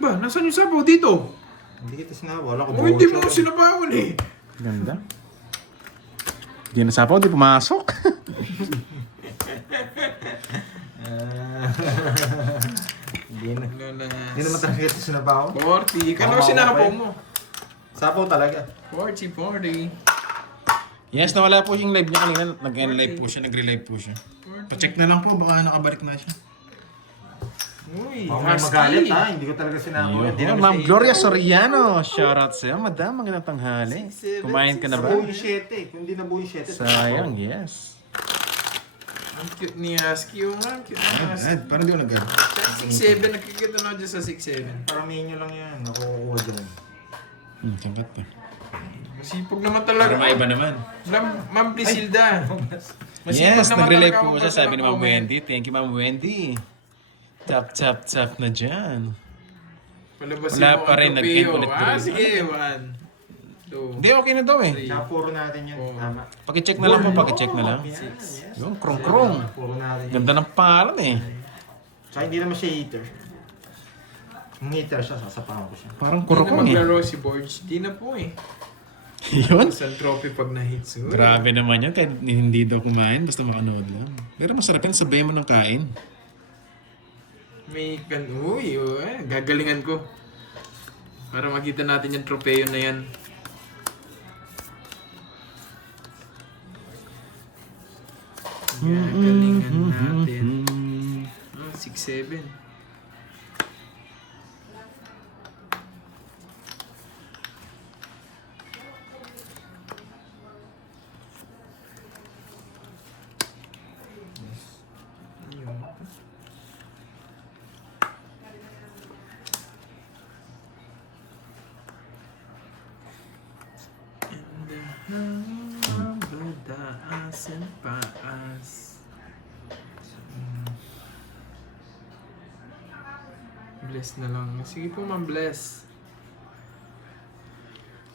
Ba, nasaan yung sabaw dito? Hindi kita sinapo. Wala ko Oh, hindi mo sinabawan eh. Ganda. Hindi na sapaw, di pumasok. Hindi naman talaga ito sinabaw. 40. Kano Tama sinapo ako, mo? Sapaw talaga. 40. Yes, nawala po yung live niya kanina. Nag-live po siya, nagre-live po siya. Pa-check na lang po, baka nakabalik na siya. Uy, Baka may magalit ha, hindi ko talaga sinabaw. Hindi Ayun, naman Ma'am siya Gloria Soriano. Shoutout sa'yo, madam. Magandang tanghali. Kumain ka na ba? Nabuo yung 7. Kung hindi nabuo yung 7, Sayang, yes. ang cute ni Husky. Yung nga, ang cute ni Husky. Parang di ko nag 6'7", nakikita na ako dyan sa 6'7". Parang menu lang yan, nakukuha dyan. Sangkat pa. Masipag naman talaga. Para maiba naman. Ma'am Brisilda. Yes, naman nag-relive talaga po ako siya. pag Sabi ni Ma'am comment. Wendy. Thank you, Ma'am Wendy. Tap na dyan. Palabasin Wala mo pa ang rin, trofeo. nag-end ulit Ah, tuloy. sige, 1, 2, Hindi, okay na daw eh. Tsaka puro natin yan, Oo. tama. Pakicheck na lang po, pakicheck na lang. Yan, yes. Yung krong-krong. Puro natin yan. Ganda ng pangalan eh. Tsaka hindi naman siya heater. Kung heater siya, sasapahan ko siya. Parang Hindi na kurokong eh. maglaro si Borge. Di na po eh. Yun? Isang trophy pag na-hits. Uy. Grabe naman yan. Kahit hindi daw kumain, basta makanood lang. Pero masarap yan, sabihin mo ng kain. May uy, gagalingan ko. Para makita natin yung tropeo na yan. Gagalingan natin. 6'7". Ayun. Taas and paas. Bless na lang. Sige po, Ma'am Bless.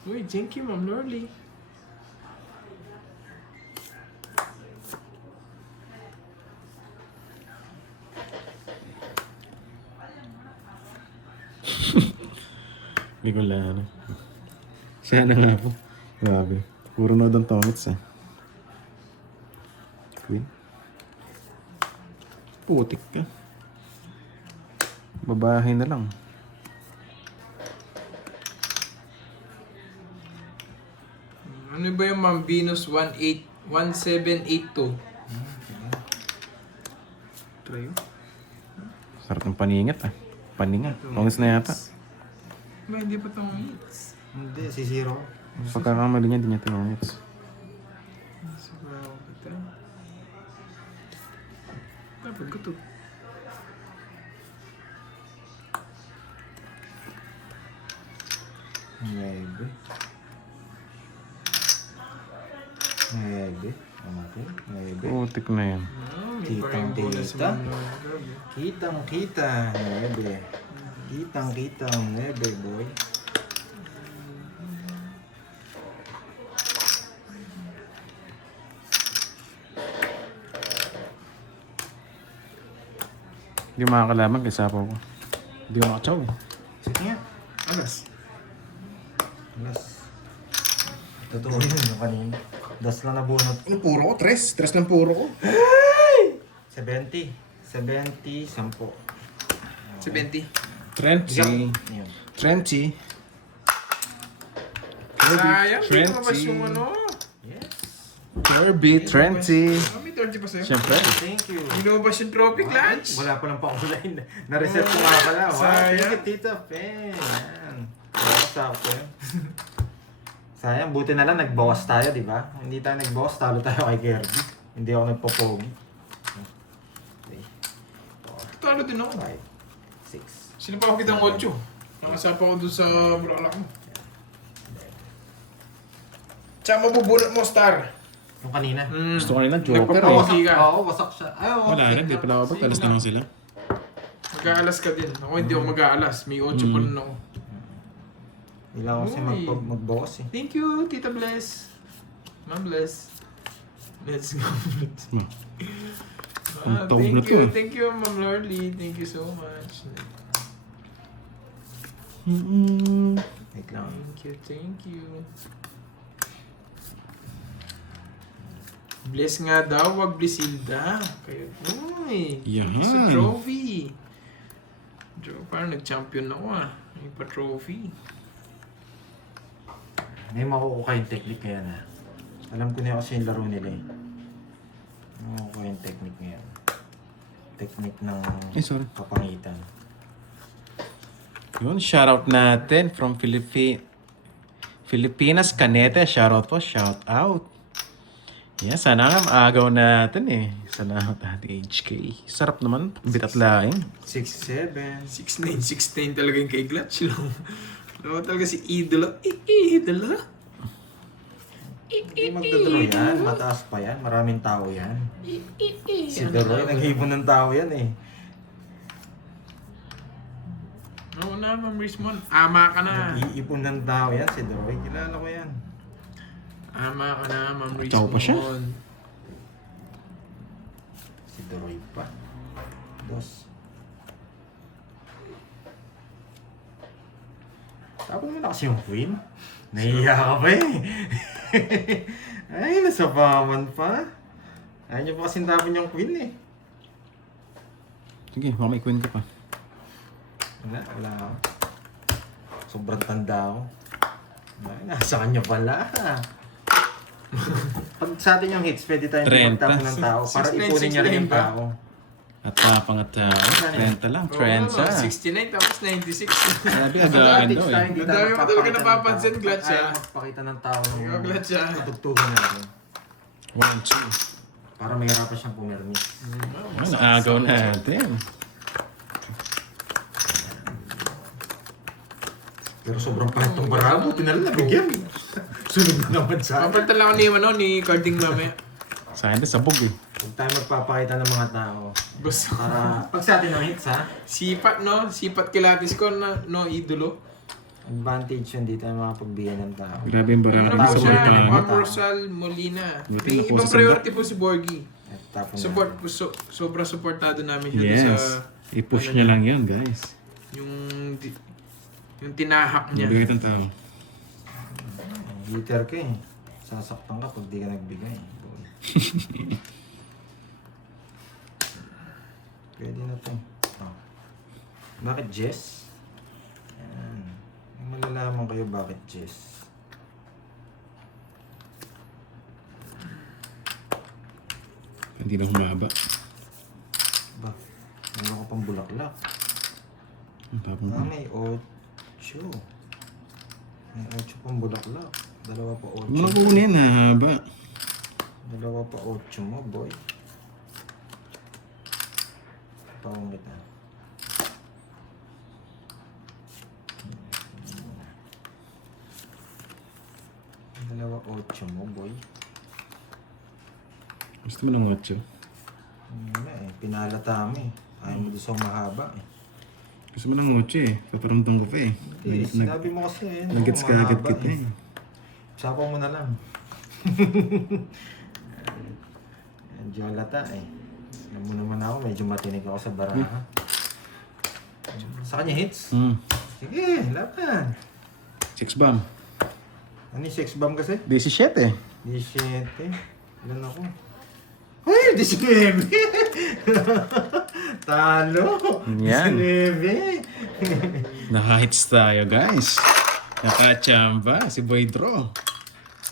Uy, thank you, Ma'am Lorly. Hindi ko lang. Sana nga po. Grabe. Puro na ng tongits eh. Queen. Putik ka. Babahay na lang. Ano ba yung Ma'am Venus 1782? Try yun. Sarap ng paningat ah. Paningat. Tongits na yata. Ba, hindi pa itong hits. Hindi, si Zero. Pagkakamali niya, hindi niya tongits. Siguro kita. Dapat ko to. Nuebe. Nuebe. Okay. Nuebe. Putik na yan. May parang bonus sa Kita. Ma'am Lorly. Grabe. Kitang-kita. Nuebe. Kitang-kita ang nuebe, boy. Hindi ko makakalaman kay Sapo ko. Hindi ko makachaw eh. Sige nga. Alas. Alas. Totoo yun yung kanina. Das lang nabunot. Ano puro ko? Tres? Tres lang puro ko. 70. 70, 10. 70. Trenty. Yun. Trenty. Sayang, hindi Trenty. lumabas yung ano. Yes. Kirby. Trenty. Ah, may 30 pa sa'yo. Siyempre. Thank you. Hindi lumabas yung trophy clutch. Wala pa lang pa ako line. Na-reset ko nga pala. Wow, Sayang. thank you, Tita Fen. Yan. Oo, sakto yun. Sayang, buti na lang nagbawas tayo, di ba? Hindi tayo nagbawas, talo tayo kay Kirby. Hindi ako nagpopogi. 3, Talo din ako. 5, 6. Sino pa ako kitang 8? Nakasapa ko doon sa Bulacan mo. Tsaka mabubunot mo, Star. Yung kanina. Gusto ko nila Joker Nagpapawas. eh. Oo, wasak siya. Ay, oo. Wala na, hindi pala ako pagkalas na lang sila. Mag-aalas ka din. Ako hindi ako mag-aalas. May 8 pa rin ako. Hindi lang ako kasi Uy. magbawas eh. Thank you, Tita Bless. Ma'am Bless. Let's go. Ang tawag na thank to, you, eh. thank you, Ma'am Lorly. Thank you so much. Wait lang. Thank you. Bless nga daw, wag Blisilda. Kayo, uy. Yan. Sa trophy. Medyo parang nag-champion ako May pa-trophy. May makukuha yung technique kaya na. Alam ko na kasi yung laro nila eh. Makukuha yung technique ngayon. Technique ng sorry. kapangitan. Yun, shoutout natin from Filipinas, Canete. Shoutout po, shoutout. Yeah, sana nga maagaw natin eh. Salamat Ate HK. Sarap naman, bitat laing. 6-7. 6'9", 6'9" talaga yung kay Clutch lang. Ano talaga si Idolo? Idolo? Hindi magdadaro yan. Mataas pa yan. Maraming tao yan. Si Deroy, naghibon ng tao yan eh. Oo na, Ma'am Rismon. Ama ka na. Nag-iipon ng tao yan si Deroy. Kilala ko yan. Ama ka na, Ma'am Rismon. Tao pa siya? Si Deroy pa. Dos. Tapos mo na kasi yung queen. Nahiya ka pa eh. Ay, nasapaman pa. Ayaw niyo pa kasing tapon yung queen eh. Sige, baka may queen ka pa. Wala ako. Sobrang tanda ako. Ay, nasa kanya pala. Pag sa atin yung hits, pwede tayong 30. magtapon ng tao para 69, ipunin niya rin yung 69 ba? tao. At pangat 30 lang, Oo, Trenza. 69 tapos 96. Sabi, Sa agagan atin, daw tayo eh. hindi Ang dami mo tayo talaga magpapakita ng napapansin, tao. Glad siya. Ayaw magpakita ng tao ng Ikaw, Glad siya. tutugtugan natin. 1, 2. Para mahirapan siyang pumirmi. Naagaw natin. Pero sobrang pahit tong barabo. Tinala na bigyan. Sunod na naman sa akin. Papalitan lang ako ni Carding mamaya. Sa akin din, sabog eh. Huwag tayo magpapakita ng mga tao. Gusto. Para, pag sa atin ang hits ha, Sipat, no? Sipat kilatis ko na, no, idolo. advantage yun dito ang mga pagbigyan ng tao. Grabe yung barako Ano Tao po sa siya? siya, mga Juan Rosal Molina. Buti May na po ibang sa priority po si Borgie. At tapon Support na. po, sobrang supportado namin siya doon Yes. sa I-push ano niya niya. lang yan, guys. yung tinahak niya. Magbigay ng tao. Hitter ka eh. Sasaktan ka pag di ka nagbigay. Boy. Pwede na to. Oh. Bakit Jess? Yan. May malalaman kayo bakit Jess. Hindi na humaba. Ba? Meron ka pang bulaklak. Ang tapon ko. May 8. May 8 pang bulaklak. Dalawa pa 8. Ano kukunin? Haba. Dalawa pa 8 mo, boy. Pangit na. Dalawa 8 mo, boy. Gusto mo ng 8? Ano eh, pinalata mo eh. Ayaw mo doon sa mahaba eh. Gusto mo ng 8 eh. Paparamdam ko pa eh. Hindi, sinabi mo kasi eh. Nag-gets ka agad mahaba kita eh. Sapaw mo na lang. Medyo lata eh. Alam mo naman ako, medyo matinig ako sa baraha. Sa kanya hits? Sige, laban. 6 bomb. Ano yung 6 bomb kasi? 17. 17. Ilan ako? Ay, 19! Talo! Yan. 19! Naka-hits tayo guys. Nakachamba si Boy Draw.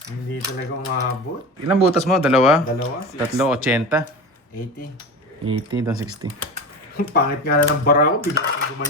Hindi talaga umabot. Ilang butas mo? Dalawa? Dalawa? 3, 80. 80. 80 doon 60. Pangit nga na ng bara ko, bigla akong gumanyan.